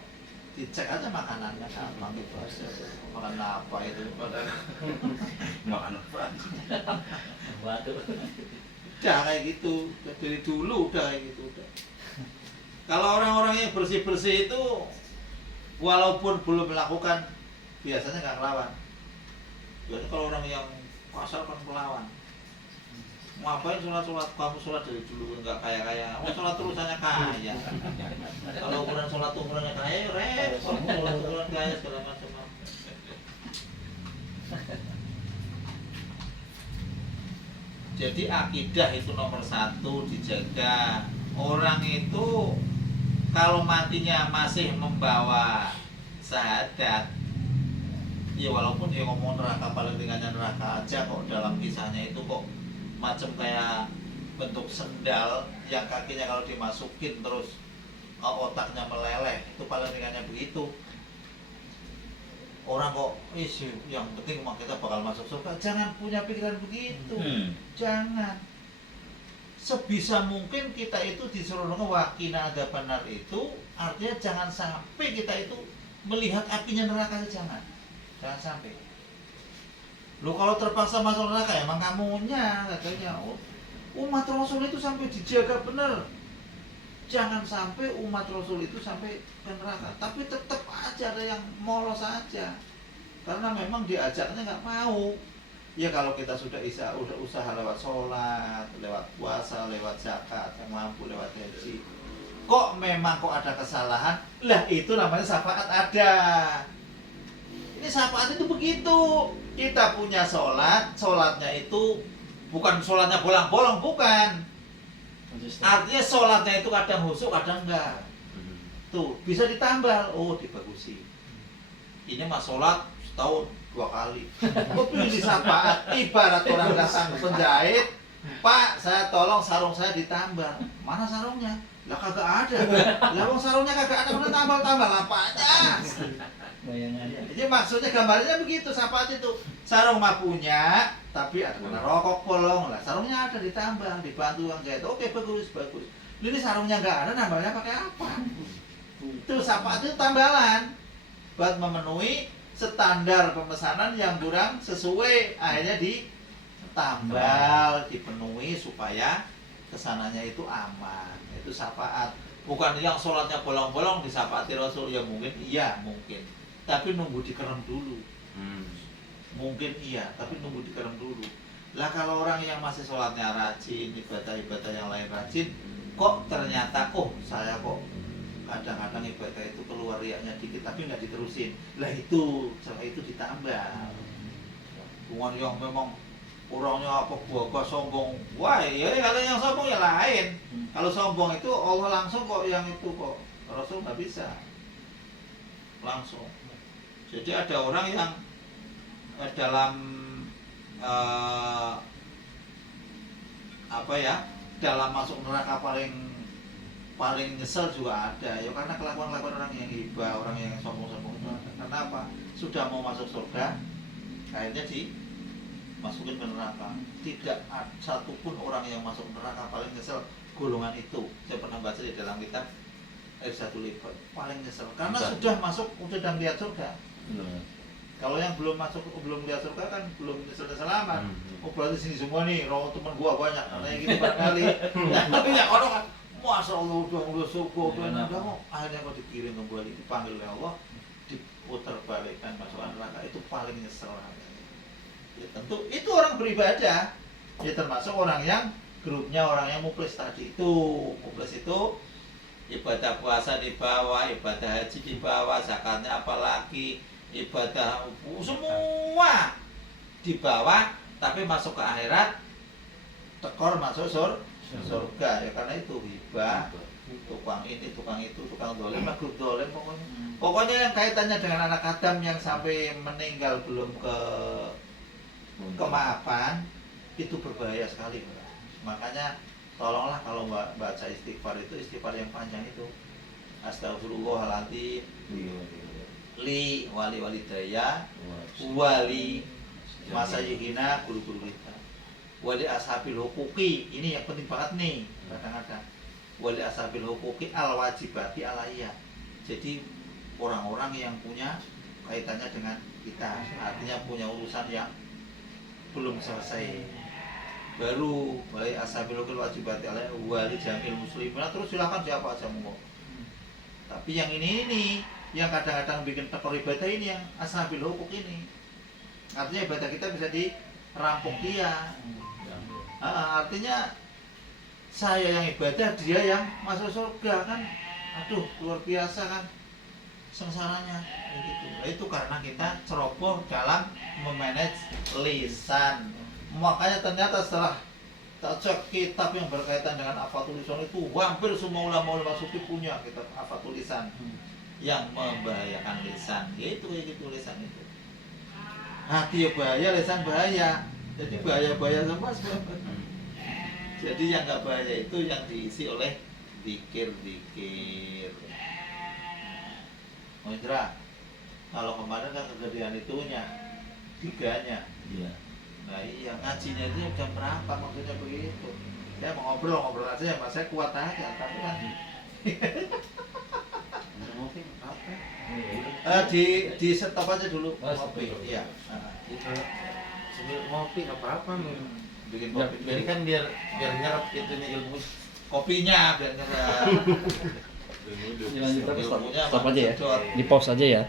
dicek aja makanannya apa gitu aja. Makan apa itu? Makan apa? Waduh. Udah kayak gitu. Dari dulu udah kayak gitu udah. Kalau orang-orang yang bersih-bersih itu walaupun belum melakukan, biasanya nggak ngelawan. Biasanya kalau orang yang kasar kan melawan. Ngapain sholat? Kamu sholat dari dulu nggak kaya. Mau sholat terusannya kaya. Kalau ukuran sholat ukurannya kaya, repot. Sholat ukuran kaya segala macam. Jadi akidah itu nomor satu dijaga. Orang itu kalau matinya masih membawa syahadat, ya walaupun dia ngomong neraka paling ringannya neraka aja kok, dalam kisahnya itu kok macam kayak bentuk sendal yang kakinya kalau dimasukin terus otaknya meleleh, itu paling ringannya begitu. Orang kok yang penting kita bakal masuk surga, jangan punya pikiran begitu. Jangan. Sebisa mungkin kita itu disuruh ngewakina ada benar itu, artinya jangan sampai kita itu melihat apinya neraka, jangan sampai. Lo kalau terpaksa masuk neraka emang kamunya katanya. Umat Rasul itu sampai dijaga benar. Jangan sampai umat Rasul itu sampai ke neraka. Tapi tetap aja ada yang molos aja. Karena memang diajaknya nggak mau. Ya kalau kita sudah usaha lewat sholat, lewat puasa, lewat zakat, yang mampu lewat haji, kok ada kesalahan, lah itu namanya syafaat ada. Ini syafaat itu begitu. Kita punya sholatnya itu bukan sholatnya bolong-bolong, bukan. Artinya sholatnya itu kadang khusyuk, kadang enggak. Tuh, bisa ditambah, oh dibagusi. Ini mah sholat setahun 2 kali. Kok pilih syafaat? Ibarat orang datang penjahit, Pak, saya tolong sarung saya ditambal. Mana sarungnya? Lah kagak ada. Lah wong sarungnya kagak ada, kemudian tambal-tambal apanya? Bayangannya. Jadi maksudnya gambarnya begitu, syafaat itu. Sarung mah punya, tapi ada kena rokok bolong. Lah sarungnya ada ditambal, dibantu yang jahit. Oke, bagus. Ini sarungnya nggak ada, nambalnya pakai apa? Itu syafaat itu tambalan buat memenuhi standar pemesanan yang kurang sesuai, akhirnya ditambal, dipenuhi supaya kesananya itu aman. Itu syafaat. Bukan yang sholatnya bolong-bolong disyafaati Rasul, ya mungkin iya, mungkin. Tapi nunggu dikerem dulu. Mungkin iya, tapi nunggu dikerem dulu. Lah kalau orang yang masih sholatnya rajin, ibadah-ibadah yang lain rajin, kok ternyata saya kok kadang-kadang ibadah itu keluar riaknya dikit tapi nggak diterusin. Lah itu, setelah itu ditambah. Bukan yang memang orangnya apa gua sombong. Wah, ya kalau yang sombong ya lain. Kalau sombong itu Allah langsung kok, yang itu kok Rasul nggak bisa langsung. Jadi ada orang yang dalam dalam masuk neraka paling nyesel juga ada ya, karena kelakuan orang yang hibah, orang yang sombong-sombong itu. Kenapa? Sudah mau masuk surga, akhirnya dimasukin ke neraka. Tidak satupun orang yang masuk neraka paling nyesel golongan itu. Saya pernah baca di dalam kitab Irsyadul Ibad, paling nyesel karena sudah masuk, sudah lihat surga. Kalau yang belum lihat surga kan belum nyesel amat. Oh berarti sini semua nih, roh teman gua banyak, karena gitu barangkali. Tapi ya orang kan, Masya Allah udah surga, akhirnya kok dikirim kembali, dipanggil oleh Allah, diputar balikkan masuk neraka, itu paling nyesel. Ya tentu itu orang beribadah, ya termasuk orang yang grupnya orang yang muflis tadi itu. Muflis itu ibadah puasa di bawah, ibadah haji di bawah, zakatnya apalagi, ibadah semua di bawah, tapi masuk ke akhirat tekor masuk surga. Ya karena itu hibah, tukang ini, tukang itu, tukang dolim, grup dolim pokoknya yang kaitannya dengan anak Adam yang sampai meninggal belum kemaafan, itu berbahaya sekali. Makanya tolonglah kalau baca istighfar itu, istighfar yang panjang itu, astagfirullahaladzim li wali walidaya wali masayihina, guru-guru kita, wali ashabil hukuki, ini yang penting banget nih kadang-kadang, wali ashabil hukuki al wajibati alaiya. Jadi orang-orang yang punya kaitannya dengan kita, artinya punya urusan yang belum selesai, baru wali ashabil hukil wajibati alaiya wali jamil muslimin, terus silakan siapa aja monggo. Tapi yang ini yang kadang-kadang bikin tekor ibadah ini, yang ashabil hukuk ini, artinya ibadah kita bisa dirampok dia. Artinya saya yang ibadah, dia yang masuk surga kan, aduh luar biasa kan sengsaranya gitu. Nah, itu karena kita ceroboh dalam memanage lisan. Makanya ternyata setelah cek kitab yang berkaitan dengan afatul lisan itu, hampir semua ulama-ulama sufi punya kitab afatul lisan yang membahayakan lisan. Gitu lisan itu. Hati ya bahaya, lisan bahaya. Jadi bahaya-bahaya semua. Jadi yang nggak bahaya itu yang diisi oleh zikir-zikir. Oh Indra, kalau kemarin kan kegedean itunya, 3-nya. Iya. Nah iya, ngajinya itu jam berapa, maksudnya begitu. Ya mau ngobrol aja ya, mas saya kuat aja, tapi kan di stop aja dulu kopi. Iya. sambil ngopi nggak apa-apa nih. Bikin kopi. Jadi kan biar nyerap itunya ilmu kopinya biar nyerap. Lanjut terus, Ilmunya stop aja ya. sedot. Di pause aja ya.